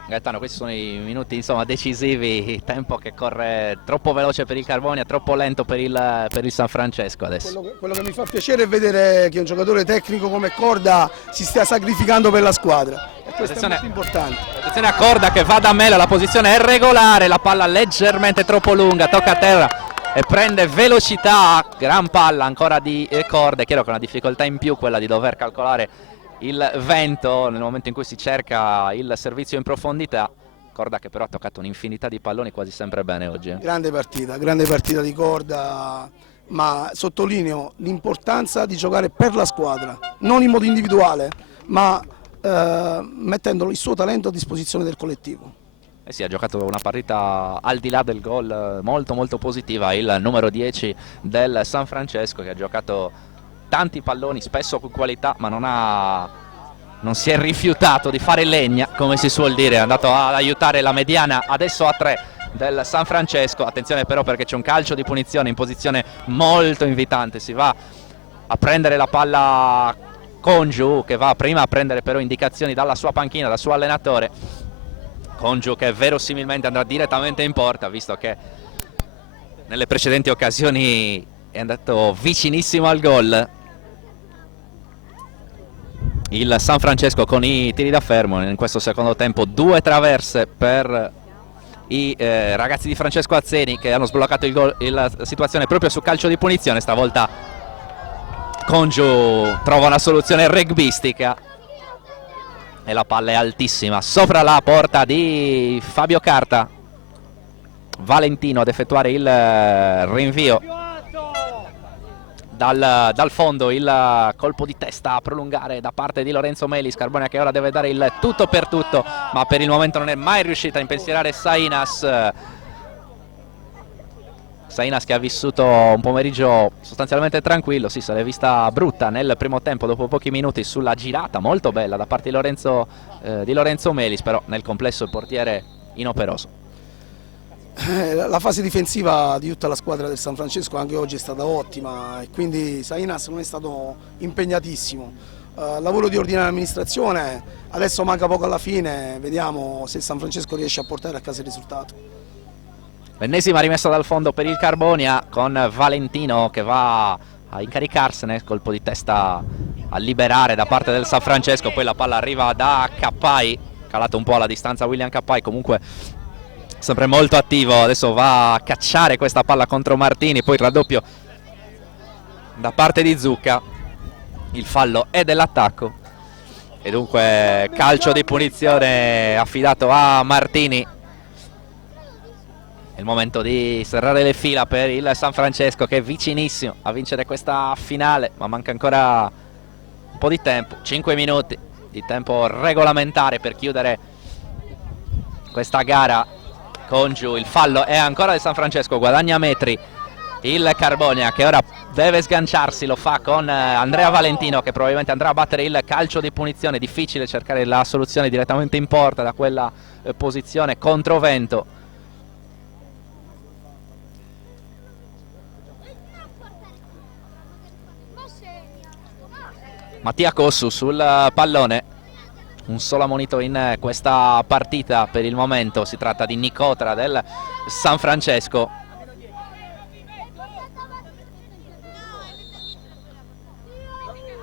Gaetano, questi sono i minuti insomma decisivi, tempo che corre troppo veloce per il Carbonia, troppo lento per il San Francesco adesso. Quello che mi fa piacere è vedere che un giocatore tecnico come Corda si stia sacrificando per la squadra, e questo è molto importante. Attenzione a Corda che va da Melo, la posizione è regolare, la palla leggermente troppo lunga, tocca a terra e prende velocità. Gran palla ancora di Corda, è chiaro che è una difficoltà in più quella di dover calcolare il vento nel momento in cui si cerca il servizio in profondità. Corda che però ha toccato un'infinità di palloni quasi sempre bene oggi. Grande partita di Corda, ma sottolineo l'importanza di giocare per la squadra, non in modo individuale, ma mettendo il suo talento a disposizione del collettivo. Eh sì, ha giocato una partita al di là del gol molto molto positiva, il numero 10 del San Francesco, che ha giocato tanti palloni, spesso con qualità, ma non si è rifiutato di fare legna, come si suol dire. È andato ad aiutare la mediana adesso a 3 del San Francesco. Attenzione però, perché c'è un calcio di punizione in posizione molto invitante. Si va a prendere la palla Congiu, che va prima a prendere però indicazioni dalla sua panchina, dal suo allenatore. Congiu che verosimilmente andrà direttamente in porta, visto che nelle precedenti occasioni è andato vicinissimo al gol. Il San Francesco con i tiri da fermo in questo secondo tempo, 2 traverse per i ragazzi di Francesco Azzeni, che hanno sbloccato la situazione proprio su calcio di punizione. Stavolta Congiu trova una soluzione rugbistica e la palla è altissima sopra la porta di Fabio Carta. Valentino ad effettuare il rinvio dal fondo, il colpo di testa a prolungare da parte di Lorenzo Melis. Carbonia che ora deve dare il tutto per tutto, ma per il momento non è mai riuscita a impensierare Sainas che ha vissuto un pomeriggio sostanzialmente tranquillo. Sì, se l'è vista brutta nel primo tempo dopo pochi minuti sulla girata molto bella da parte di Lorenzo Melis, però nel complesso il portiere inoperoso. La fase difensiva di tutta la squadra del San Francesco anche oggi è stata ottima e quindi Sainas non è stato impegnatissimo. Lavoro di ordinaria amministrazione, adesso manca poco alla fine, vediamo se San Francesco riesce a portare a casa il risultato. L'ennesima rimessa dal fondo per il Carbonia, con Valentino che va a incaricarsene, colpo di testa a liberare da parte del San Francesco, poi la palla arriva da Cappai, calato un po' alla distanza William Cappai, comunque sempre molto attivo. Adesso va a cacciare questa palla contro Martini, poi il raddoppio da parte di Zucca. Il fallo è dell'attacco e dunque calcio di punizione affidato a Martini. È il momento di serrare le fila per il San Francesco, che è vicinissimo a vincere questa finale, ma manca ancora un po' di tempo, 5 minuti di tempo regolamentare per chiudere questa gara. Congiu, il fallo è ancora del San Francesco, guadagna metri il Carbonia, che ora deve sganciarsi, lo fa con Andrea Valentino, che probabilmente andrà a battere il calcio di punizione. Difficile cercare la soluzione direttamente in porta da quella posizione controvento. Mattia Cossu sul pallone, un solo ammonito in questa partita per il momento, si tratta di Nicotra del San Francesco.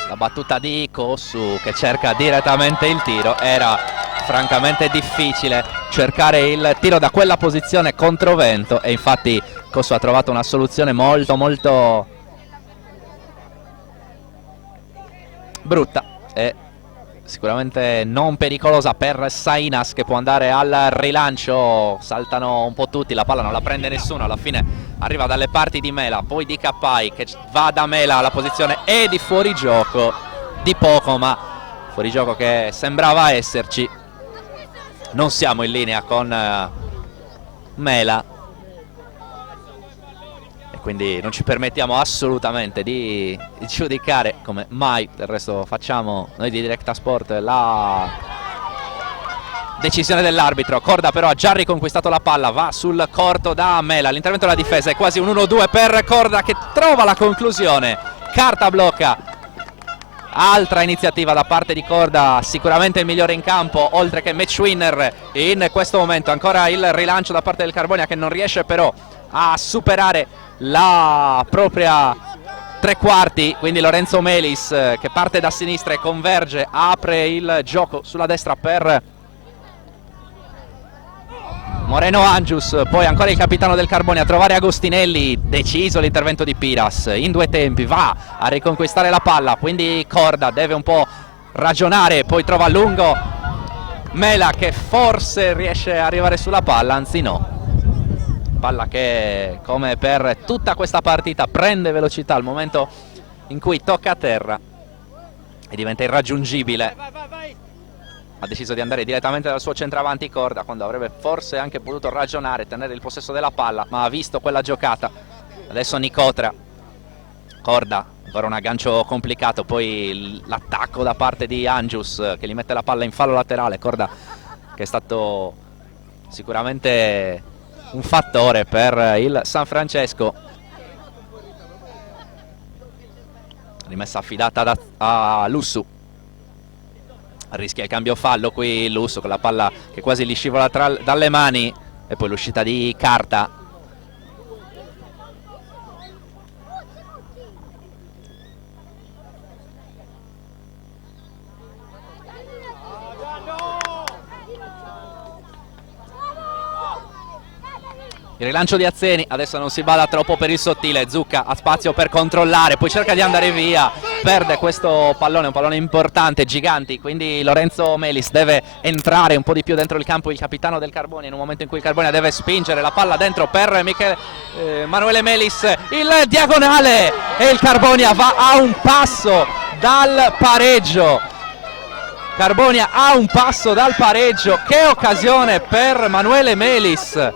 La battuta di Cossu che cerca direttamente il tiro, era francamente difficile cercare il tiro da quella posizione controvento e infatti Cossu ha trovato una soluzione molto brutta e sicuramente non pericolosa per Sainas, che può andare al rilancio. Saltano un po' tutti, la palla non la prende nessuno, alla fine arriva dalle parti di Mela, poi di Cappai che va da Mela, la posizione è di fuorigioco, di poco ma fuorigioco che sembrava esserci. Non siamo in linea con Mela e quindi non ci permettiamo assolutamente di giudicare, come mai del resto facciamo noi di Directa Sport, la decisione dell'arbitro. Corda però ha già riconquistato la palla, va sul corto da Mela, l'intervento della difesa è quasi un 1-2 per Corda che trova la conclusione, Carta blocca. Altra iniziativa da parte di Corda, sicuramente il migliore in campo oltre che match winner in questo momento. Ancora il rilancio da parte del Carbonia che non riesce però a superare la propria tre quarti, quindi Lorenzo Melis che parte da sinistra e converge, apre il gioco sulla destra per Moreno Angius, poi ancora il capitano del Carbonia a trovare Agostinelli. Deciso l'intervento di Piras, in due tempi va a riconquistare la palla, quindi Corda deve un po' ragionare, poi trova a lungo Mela che forse riesce a arrivare sulla palla, anzi no. Palla che, come per tutta questa partita, prende velocità al momento in cui tocca a terra e diventa irraggiungibile. Ha deciso di andare direttamente dal suo centravanti Corda, quando avrebbe forse anche potuto ragionare, tenere il possesso della palla, ma ha visto quella giocata. Adesso Nicotra. Corda, ancora un aggancio complicato, poi l'attacco da parte di Angius che gli mette la palla in fallo laterale. Corda che è stato sicuramente un fattore per il San Francesco. Rimessa affidata a Lussu. Rischia il cambio fallo qui Lussu con la palla che quasi gli scivola dalle mani e poi l'uscita di Carta. Il rilancio di Azzeni, adesso non si bada troppo per il sottile, Zucca ha spazio per controllare, poi cerca di andare via, perde questo pallone, un pallone importante, Giganti, quindi Lorenzo Melis deve entrare un po' di più dentro il campo, il capitano del Carbonia, in un momento in cui il Carbonia deve spingere la palla dentro per Manuele Melis, il diagonale e il Carbonia va a un passo dal pareggio. Carbonia a un passo dal pareggio, che occasione per Manuele Melis!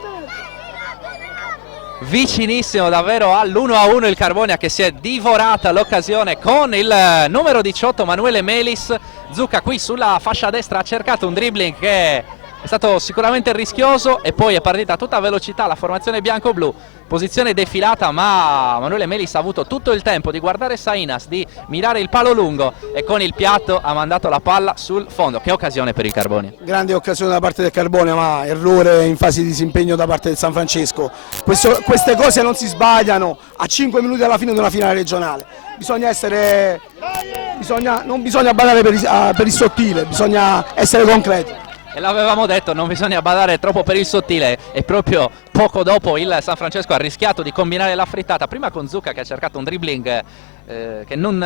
Vicinissimo davvero all'1-1 il Carbonia, che si è divorata l'occasione con il numero 18 Manuele Melis. Zucca qui sulla fascia destra ha cercato un dribbling che è stato sicuramente rischioso e poi è partita a tutta velocità la formazione bianco-blu, posizione defilata, ma Manuele Melis ha avuto tutto il tempo di guardare Sainas, di mirare il palo lungo e con il piatto ha mandato la palla sul fondo. Che occasione per il Carbonia. Grande occasione da parte del Carbonia, ma errore in fase di disimpegno da parte del San Francesco. Queste cose non si sbagliano a 5 minuti dalla fine di una finale regionale. Non bisogna badare per il sottile, bisogna essere concreti. E l'avevamo detto, non bisogna badare troppo per il sottile, e proprio poco dopo il San Francesco ha rischiato di combinare la frittata, prima con Zucca che ha cercato un dribbling che non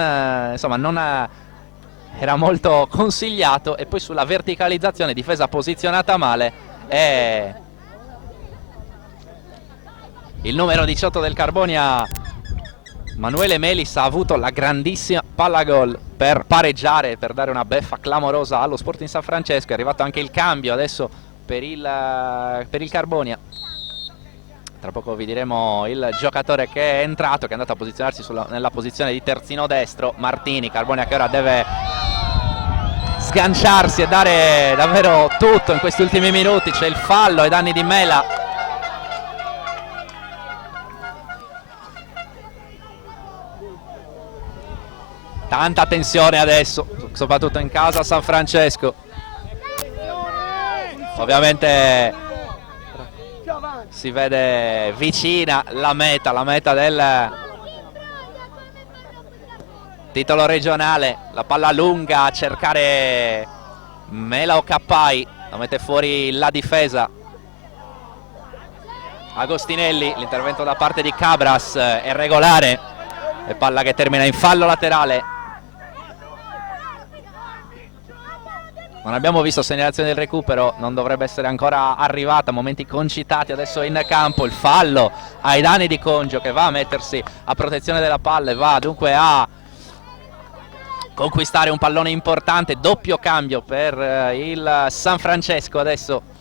era molto consigliato, e poi sulla verticalizzazione, difesa posizionata male, e il numero 18 del Carbonia Manuele Melis ha avuto la grandissima palla gol per pareggiare, per dare una beffa clamorosa allo Sporting San Francesco. È arrivato anche il cambio adesso per il Carbonia. Tra poco vi diremo il giocatore che è entrato, che è andato a posizionarsi nella posizione di terzino destro, Martini. Carbonia che ora deve sganciarsi e dare davvero tutto in questi ultimi minuti. C'è il fallo ai danni di Mela. Tanta tensione adesso, soprattutto in casa San Francesco. Ovviamente si vede vicina la meta del titolo regionale. La palla lunga a cercare Mela o Cappai, la mette fuori la difesa. Agostinelli, l'intervento da parte di Cabras è regolare, e palla che termina in fallo laterale. Non abbiamo visto segnalazione del recupero, non dovrebbe essere ancora arrivata, momenti concitati adesso in campo. Il fallo ai danni di Congio, che va a mettersi a protezione della palla e va dunque a conquistare un pallone importante. Doppio cambio per il San Francesco adesso.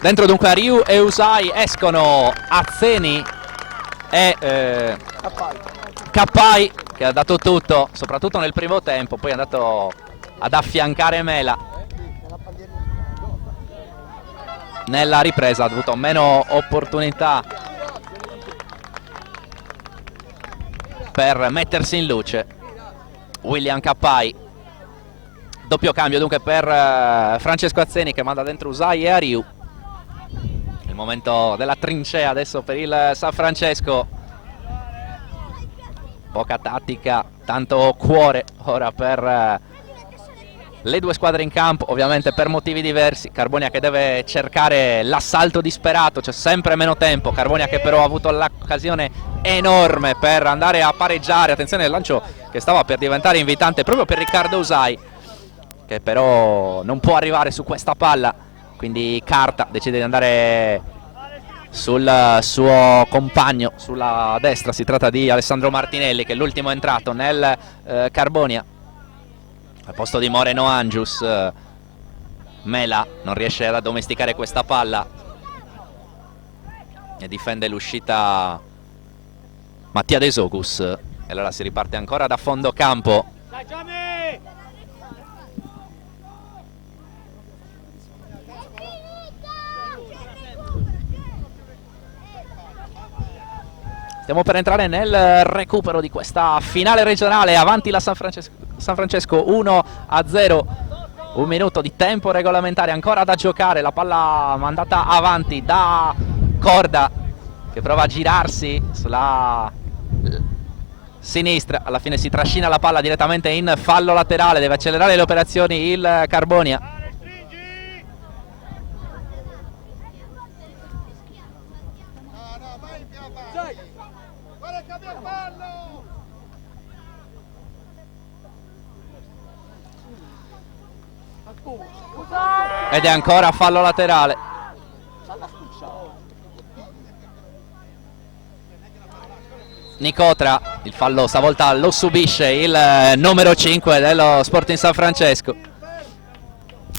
Dentro dunque Ariu e Usai, escono Azzeni e Cappai, che ha dato tutto, soprattutto nel primo tempo, poi è andato ad affiancare Mela. Nella ripresa ha avuto meno opportunità per mettersi in luce William Cappai. Doppio cambio dunque per Francesco Azzeni, che manda dentro Usai e Ariu. Il momento della trincea adesso per il San Francesco. Poca tattica, tanto cuore ora per le due squadre in campo, ovviamente per motivi diversi. Carbonia che deve cercare l'assalto disperato, c'è sempre meno tempo. Carbonia che però ha avuto l'occasione enorme per andare a pareggiare. Attenzione al lancio che stava per diventare invitante proprio per Riccardo Usai, che però non può arrivare su questa palla. Quindi Carta decide di andare sul suo compagno sulla destra. Si tratta di Alessandro Martinelli, che è l'ultimo entrato nel Carbonia al posto di Moreno Angius. Mela non riesce ad addomesticare questa palla e difende l'uscita Mattia De Sogus, e allora si riparte ancora da fondo campo. Stiamo per entrare nel recupero di questa finale regionale. Avanti la San Francesco 1-0. Un minuto di tempo regolamentare ancora da giocare. La palla mandata avanti da Corda, che prova a girarsi sulla sinistra. Alla fine si trascina la palla direttamente in fallo laterale. Deve accelerare le operazioni il Carbonia. Ed è ancora fallo laterale. Nicotra, il fallo stavolta lo subisce il numero 5 dello Sporting San Francesco.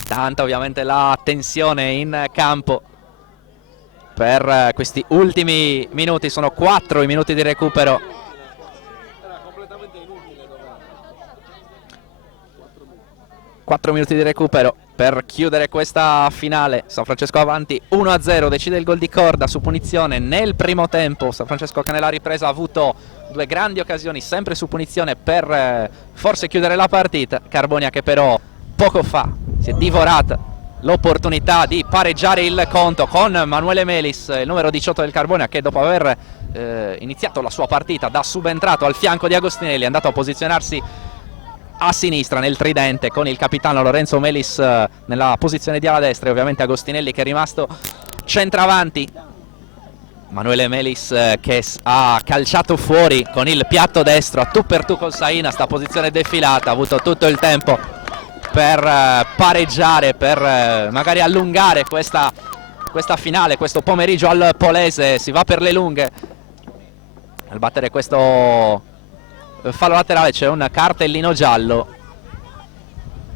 Tanta ovviamente la tensione in campo per questi ultimi minuti. Sono 4 i minuti di recupero. 4 minuti di recupero per chiudere questa finale. San Francesco avanti 1-0, decide il gol di Corda su punizione nel primo tempo. San Francesco che nella ripresa ha avuto due grandi occasioni sempre su punizione per forse chiudere la partita. Carbonia che però poco fa si è divorata l'opportunità di pareggiare il conto con Manuele Melis, il numero 18 del Carbonia, che dopo aver iniziato la sua partita da subentrato al fianco di Agostinelli è andato a posizionarsi a sinistra nel tridente con il capitano Lorenzo Melis nella posizione di ala destra, e ovviamente Agostinelli che è rimasto centravanti. Manuele Melis che ha calciato fuori con il piatto destro a tu per tu con Saina, sta posizione defilata, ha avuto tutto il tempo per pareggiare, per magari allungare questa finale, questo pomeriggio al Polese. Si va per le lunghe al battere questo fallo laterale, c'è un cartellino giallo,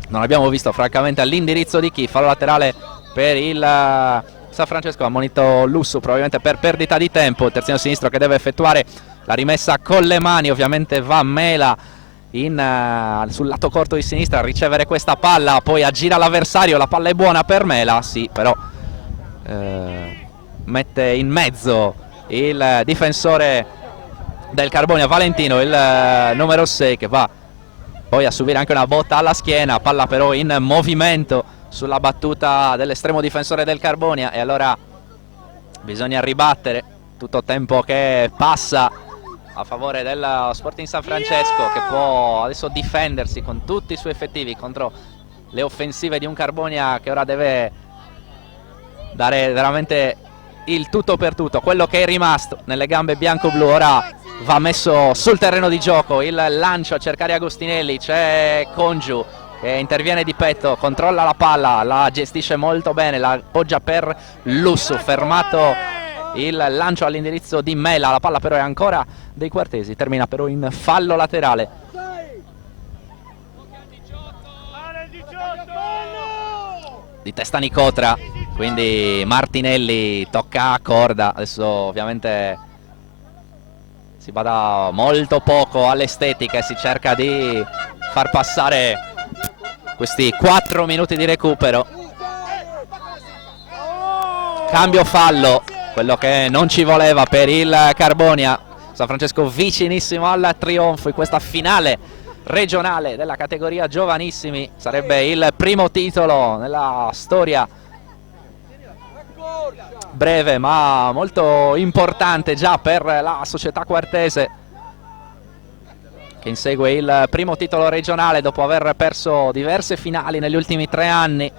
non abbiamo visto francamente all'indirizzo di chi. Fallo laterale per il San Francesco, ammonito Lussu probabilmente per perdita di tempo. Il terzino sinistro che deve effettuare la rimessa con le mani, ovviamente va Mela sul lato corto di sinistra a ricevere questa palla, poi aggira l'avversario, la palla è buona per Mela, sì, però mette in mezzo il difensore del Carbonia Valentino, il numero 6, che va poi a subire anche una botta alla schiena. Palla però in movimento sulla battuta dell'estremo difensore del Carbonia, e allora bisogna ribattere. Tutto tempo che passa a favore del Sporting San Francesco, che può adesso difendersi con tutti i suoi effettivi contro le offensive di un Carbonia che ora deve dare veramente il tutto per tutto. Quello che è rimasto nelle gambe bianco-blu ora va messo sul terreno di gioco. Il lancio a cercare Agostinelli, c'è Congiu che interviene di petto, controlla la palla, la gestisce molto bene, la appoggia per Lussu, fermato il lancio all'indirizzo di Mela. La palla però è ancora dei Quartesi, termina però in fallo laterale. Di testa Nicotra, quindi Martinelli tocca a corda. Adesso ovviamente si bada molto poco all'estetica e si cerca di far passare questi 4 minuti di recupero. Cambio fallo, quello che non ci voleva per il Carbonia. San Francesco vicinissimo al trionfo in questa finale regionale della categoria giovanissimi. Sarebbe il primo titolo nella storia breve ma molto importante già per la società quartese, che insegue il primo titolo regionale dopo aver perso diverse finali negli ultimi 3 anni.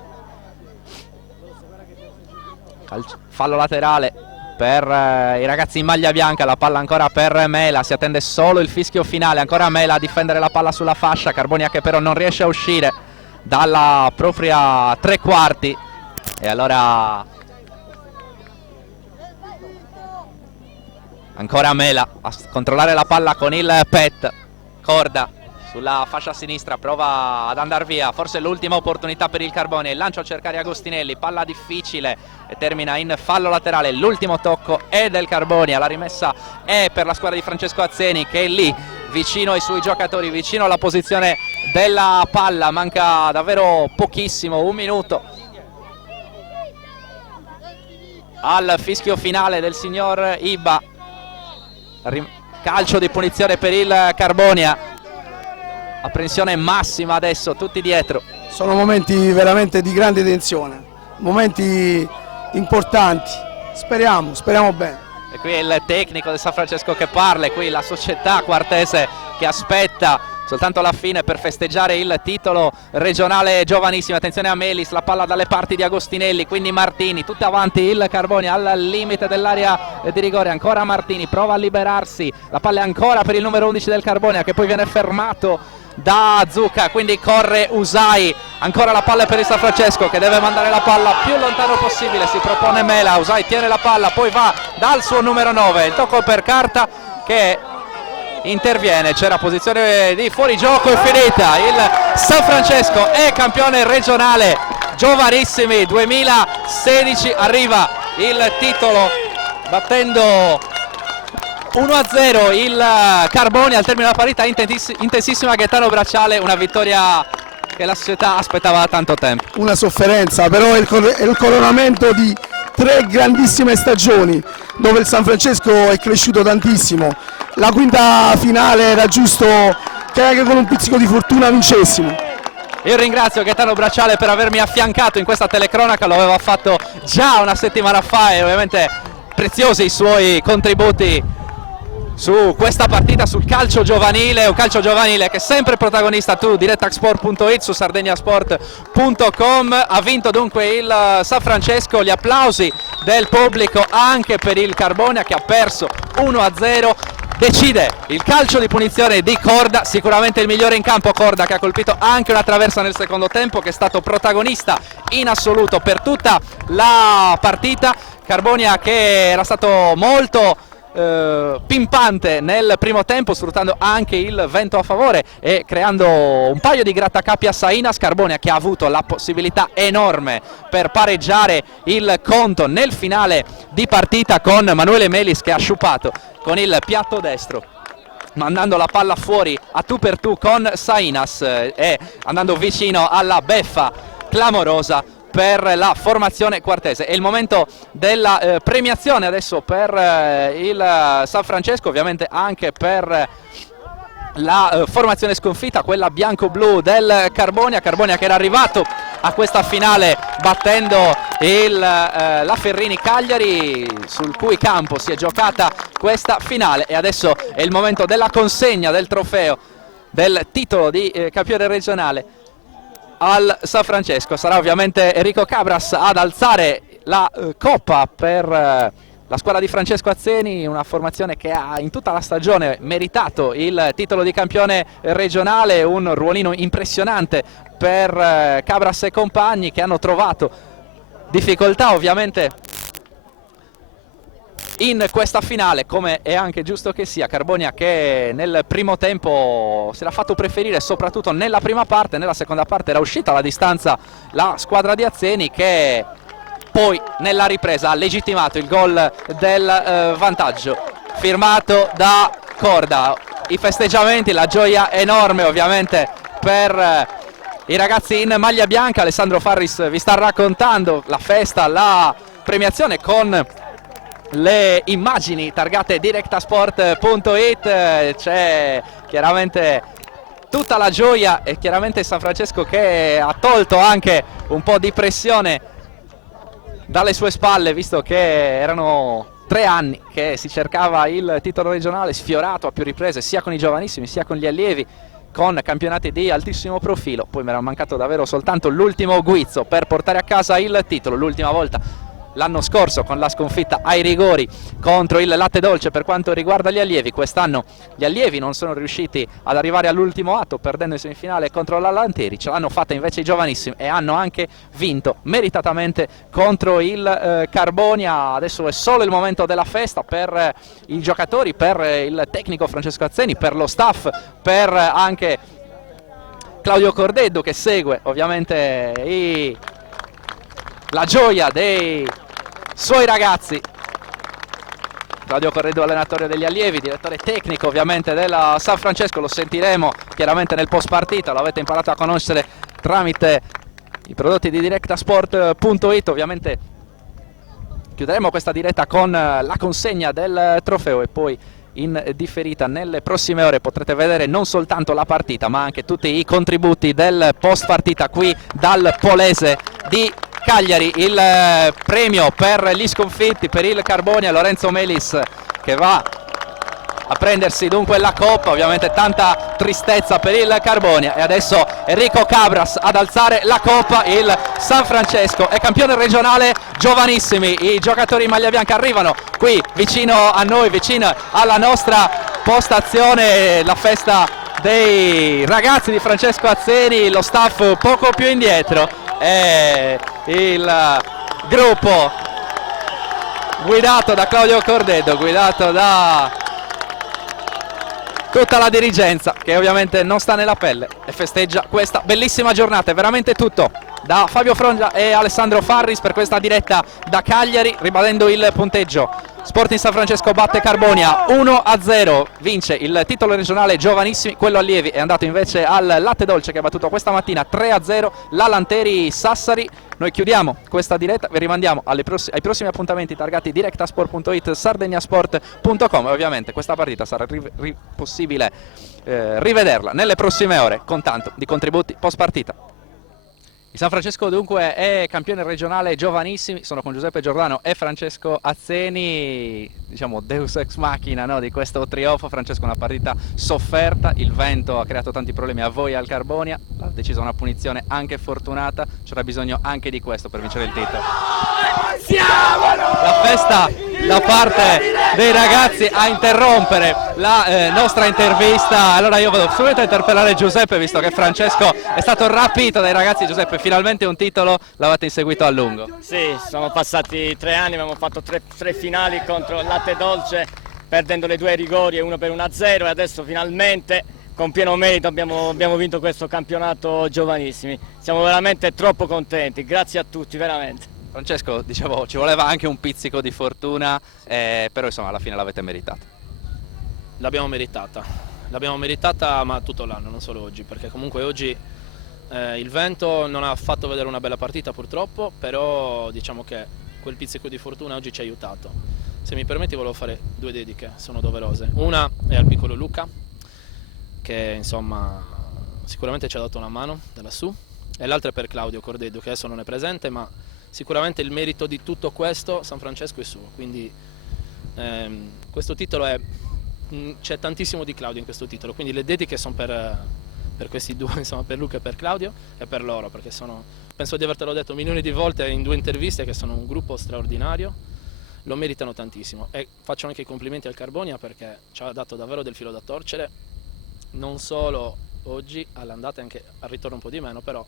Fallo laterale per i ragazzi in maglia bianca, la palla ancora per Mela, si attende solo il fischio finale. Ancora Mela a difendere la palla sulla fascia, Carbonia che però non riesce a uscire dalla propria tre quarti, e allora ancora Mela a controllare la palla con il pet. Corda sulla fascia sinistra, prova ad andare via, forse l'ultima opportunità per il Carbonia. Il lancio a cercare Agostinelli, palla difficile e termina in fallo laterale. L'ultimo tocco è del Carbonia, la rimessa è per la squadra di Francesco Azzeni, che è lì vicino ai suoi giocatori, vicino alla posizione della palla. Manca davvero pochissimo, 1 minuto al fischio finale del signor Iba. Calcio di punizione per il Carbonia, apprensione massima adesso, tutti dietro. Sono momenti veramente di grande tensione, momenti importanti, speriamo bene. E qui è il tecnico del San Francesco che parla, e qui la società quartese che aspetta soltanto la fine per festeggiare il titolo regionale giovanissimo. Attenzione a Melis, la palla dalle parti di Agostinelli, quindi Martini, tutti avanti il Carbonia al limite dell'area di rigore. Ancora Martini, prova a liberarsi, la palla è ancora per il numero 11 del Carbonia, che poi viene fermato da Zucca, quindi corre Usai. Ancora la palla per il San Francesco, che deve mandare la palla più lontano possibile, si propone Mela. Usai tiene la palla, poi va dal suo numero 9, il tocco per Carta che interviene, c'era posizione di fuorigioco e finita. Il San Francesco è campione regionale giovanissimi 2016, arriva il titolo battendo 1-0 il Carbonia al termine della parità intensissima a Gaetano Bracciale. Una vittoria che la società aspettava da tanto tempo. Una sofferenza, però è il coronamento di 3 grandissime stagioni dove il San Francesco è cresciuto tantissimo. La quinta finale era giusto che anche con un pizzico di fortuna vincessimo. Io ringrazio Gaetano Bracciale per avermi affiancato in questa telecronaca, lo aveva fatto già una settimana fa e ovviamente preziosi i suoi contributi su questa partita, sul calcio giovanile, un calcio giovanile che è sempre protagonista su direttaxport.it, su sardegnasport.com. Ha vinto dunque il San Francesco, gli applausi del pubblico anche per il Carbonia che ha perso 1-0. Decide il calcio di punizione di Corda, sicuramente il migliore in campo Corda, che ha colpito anche una traversa nel secondo tempo, che è stato protagonista in assoluto per tutta la partita. Carbonia che era stato molto pimpante nel primo tempo, sfruttando anche il vento a favore e creando un paio di grattacapi a Sainas. Carbonia che ha avuto la possibilità enorme per pareggiare il conto nel finale di partita, con Manuele Melis che ha sciupato con il piatto destro, mandando la palla fuori a tu per tu con Sainas e andando vicino alla beffa clamorosa per la formazione quartese. È il momento della premiazione adesso per il San Francesco, ovviamente anche per la formazione sconfitta, quella bianco-blu del Carbonia che era arrivato a questa finale battendo la Ferrini Cagliari, sul cui campo si è giocata questa finale, e adesso è il momento della consegna del trofeo del titolo di campione regionale al San Francesco. Sarà ovviamente Enrico Cabras ad alzare la coppa per la squadra di Francesco Azzeni, una formazione che ha in tutta la stagione meritato il titolo di campione regionale, un ruolino impressionante per Cabras e compagni, che hanno trovato difficoltà ovviamente in questa finale, come è anche giusto che sia. Carbonia che nel primo tempo si era fatto preferire soprattutto nella prima parte, nella seconda parte era uscita alla distanza la squadra di Azzeni, che poi nella ripresa ha legittimato il gol del vantaggio firmato da Corda. I festeggiamenti, la gioia enorme ovviamente per i ragazzi in maglia bianca. Alessandro Farris vi sta raccontando la festa, la premiazione con le immagini targate directasport.it. C'è chiaramente tutta la gioia e chiaramente San Francesco che ha tolto anche un po' di pressione dalle sue spalle, visto che erano 3 anni che si cercava il titolo regionale, sfiorato a più riprese sia con i giovanissimi sia con gli allievi, con campionati di altissimo profilo. Poi mi era mancato davvero soltanto l'ultimo guizzo per portare a casa il titolo, l'ultima volta l'anno scorso con la sconfitta ai rigori contro il Latte Dolce per quanto riguarda gli allievi. Quest'anno gli allievi non sono riusciti ad arrivare all'ultimo atto, perdendo in semifinale contro la Lanteri. Ce l'hanno fatta invece i giovanissimi e hanno anche vinto meritatamente contro il Carbonia. Adesso è solo il momento della festa per i giocatori, per il tecnico Francesco Azzeni, per lo staff, per anche Claudio Cordeddo che segue ovviamente la gioia dei suoi ragazzi. Claudio Corredo, allenatore degli allievi, direttore tecnico ovviamente della San Francesco, lo sentiremo chiaramente nel post partita, lo avete imparato a conoscere tramite i prodotti di directasport.it. Ovviamente chiuderemo questa diretta con la consegna del trofeo e poi in differita nelle prossime ore potrete vedere non soltanto la partita ma anche tutti i contributi del post partita qui dal Polese di Cagliari. Il premio per gli sconfitti, per il Carbonia, Lorenzo Melis che va a prendersi dunque la coppa, ovviamente tanta tristezza per il Carbonia, e adesso Enrico Cabras ad alzare la coppa. Il San Francesco è campione regionale giovanissimi, i giocatori in maglia bianca arrivano qui vicino a noi, vicino alla nostra postazione, la festa dei ragazzi di Francesco Azzeni, lo staff poco più indietro e il gruppo guidato da Claudio Cordeddo, guidato da tutta la dirigenza che ovviamente non sta nella pelle e festeggia questa bellissima giornata. È veramente tutto da Fabio Frongia e Alessandro Farris per questa diretta da Cagliari, ribadendo il punteggio. Sporting San Francesco batte Carbonia 1-0, vince il titolo regionale giovanissimi, quello allievi è andato invece al Latte Dolce che ha battuto questa mattina 3-0 la Lanteri Sassari. Noi chiudiamo questa diretta, vi rimandiamo ai prossimi appuntamenti targati directasport.it, sardegnasport.com e ovviamente questa partita sarà possibile rivederla nelle prossime ore con tanto di contributi post partita. Il San Francesco dunque è campione regionale giovanissimi, sono con Giuseppe Giordano e Francesco Azzeni, diciamo deus ex machina, no, di questo trionfo. Francesco, una partita sofferta, il vento ha creato tanti problemi a voi al Carbonia, ha deciso una punizione anche fortunata, c'era bisogno anche di questo per vincere il titolo. La festa da parte dei ragazzi a interrompere la nostra intervista. Allora io vado subito a interpellare Giuseppe, visto che Francesco è stato rapito dai ragazzi. Giuseppe, finalmente un titolo, l'avete inseguito a lungo. Sì, sono passati 3 anni, abbiamo fatto tre finali contro il Latte Dolce perdendo le 2 ai rigori e 1 per 1-0, e adesso finalmente con pieno merito abbiamo vinto questo campionato giovanissimi. Siamo veramente troppo contenti, grazie a tutti, veramente. Francesco, dicevo, ci voleva anche un pizzico di fortuna, però insomma alla fine l'avete meritata. L'abbiamo meritata ma tutto l'anno, non solo oggi, perché comunque oggi il vento non ha fatto vedere una bella partita purtroppo, però diciamo che quel pizzico di fortuna oggi ci ha aiutato. Se mi permetti volevo fare 2 dediche, sono doverose. Una è al piccolo Luca, che insomma sicuramente ci ha dato una mano da lassù, e l'altra è per Claudio Cordeddu, che adesso non è presente, ma sicuramente il merito di tutto questo San Francesco è suo, quindi questo titolo c'è tantissimo di Claudio in questo titolo, quindi le dediche sono per questi due, insomma, per Luca e per Claudio, e per loro, perché penso di avertelo detto milioni di volte in 2 interviste, che sono un gruppo straordinario, lo meritano tantissimo, e faccio anche i complimenti al Carbonia perché ci ha dato davvero del filo da torcere, non solo oggi all'andata e anche al ritorno un po' di meno, però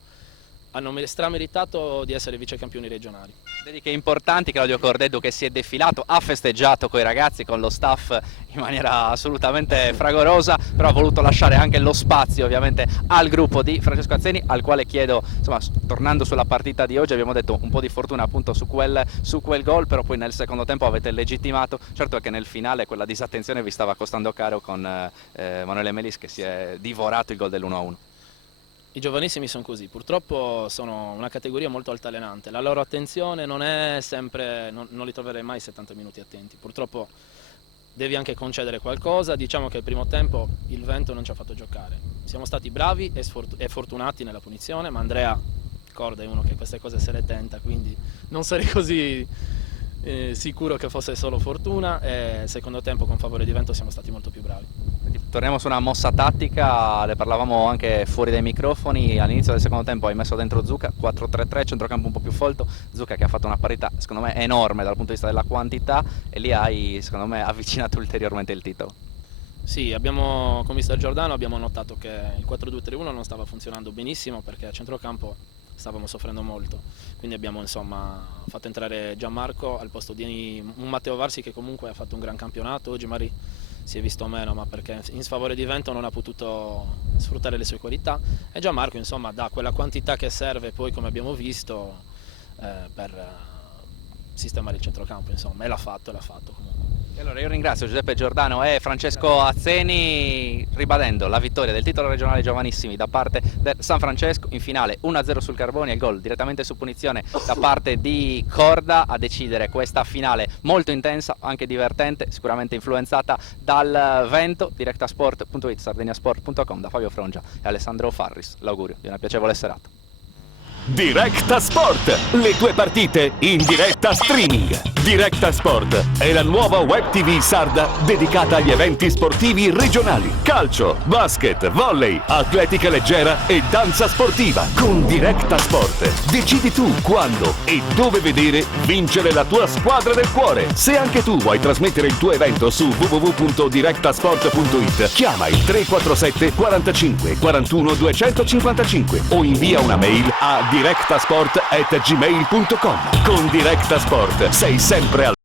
hanno strameritato di essere vicecampioni regionali. Dediche importanti, Claudio Cordeddu che si è defilato, ha festeggiato con i ragazzi, con lo staff in maniera assolutamente fragorosa, però ha voluto lasciare anche lo spazio ovviamente al gruppo di Francesco Azzeni, al quale chiedo, insomma, tornando sulla partita di oggi, abbiamo detto un po' di fortuna appunto su quel gol, però poi nel secondo tempo avete legittimato, certo che nel finale quella disattenzione vi stava costando caro con Emanuele Melis, che si è divorato il gol dell'1-1. I giovanissimi sono così, purtroppo sono una categoria molto altalenante, la loro attenzione non è sempre, non li troverei mai 70 minuti attenti, purtroppo devi anche concedere qualcosa. Diciamo che il primo tempo il vento non ci ha fatto giocare, siamo stati bravi e fortunati nella punizione, ma Andrea Corda è uno che queste cose se le tenta, quindi non sarei così sicuro che fosse solo fortuna, e secondo tempo con favore di vento siamo stati molto più bravi. Torniamo su una mossa tattica, ne parlavamo anche fuori dai microfoni, all'inizio del secondo tempo hai messo dentro Zucca, 4-3-3, centrocampo un po' più folto, Zucca che ha fatto una parità secondo me enorme dal punto di vista della quantità, e lì hai secondo me avvicinato ulteriormente il titolo. Sì, con mister Giordano abbiamo notato che il 4-2-3-1 non stava funzionando benissimo, perché a centrocampo stavamo soffrendo molto, quindi abbiamo insomma fatto entrare Gianmarco al posto di un Matteo Varsi che comunque ha fatto un gran campionato. Oggi magari si è visto meno, ma perché in sfavore di vento non ha potuto sfruttare le sue qualità, e Gianmarco insomma dà quella quantità che serve poi, come abbiamo visto, per sistemare il centrocampo, insomma, e l'ha fatto comunque. E allora io ringrazio Giuseppe Giordano e Francesco Azzeni, ribadendo la vittoria del titolo regionale giovanissimi da parte del San Francesco, in finale 1-0 sul Carbonia, il gol direttamente su punizione da parte di Corda a decidere questa finale molto intensa, anche divertente, sicuramente influenzata dal vento. Directasport.it, sardiniasport.com, da Fabio Frongia e Alessandro Farris, l'augurio di una piacevole serata. Directa Sport, le tue partite in diretta streaming. Directa Sport è la nuova web TV sarda dedicata agli eventi sportivi regionali. Calcio, basket, volley, atletica leggera e danza sportiva. Con Directa Sport decidi tu quando e dove vedere vincere la tua squadra del cuore. Se anche tu vuoi trasmettere il tuo evento su www.directasport.it, chiama il 347 45 41 255 o invia una mail a directasport@gmail.com. Con Directa Sport sei sempre al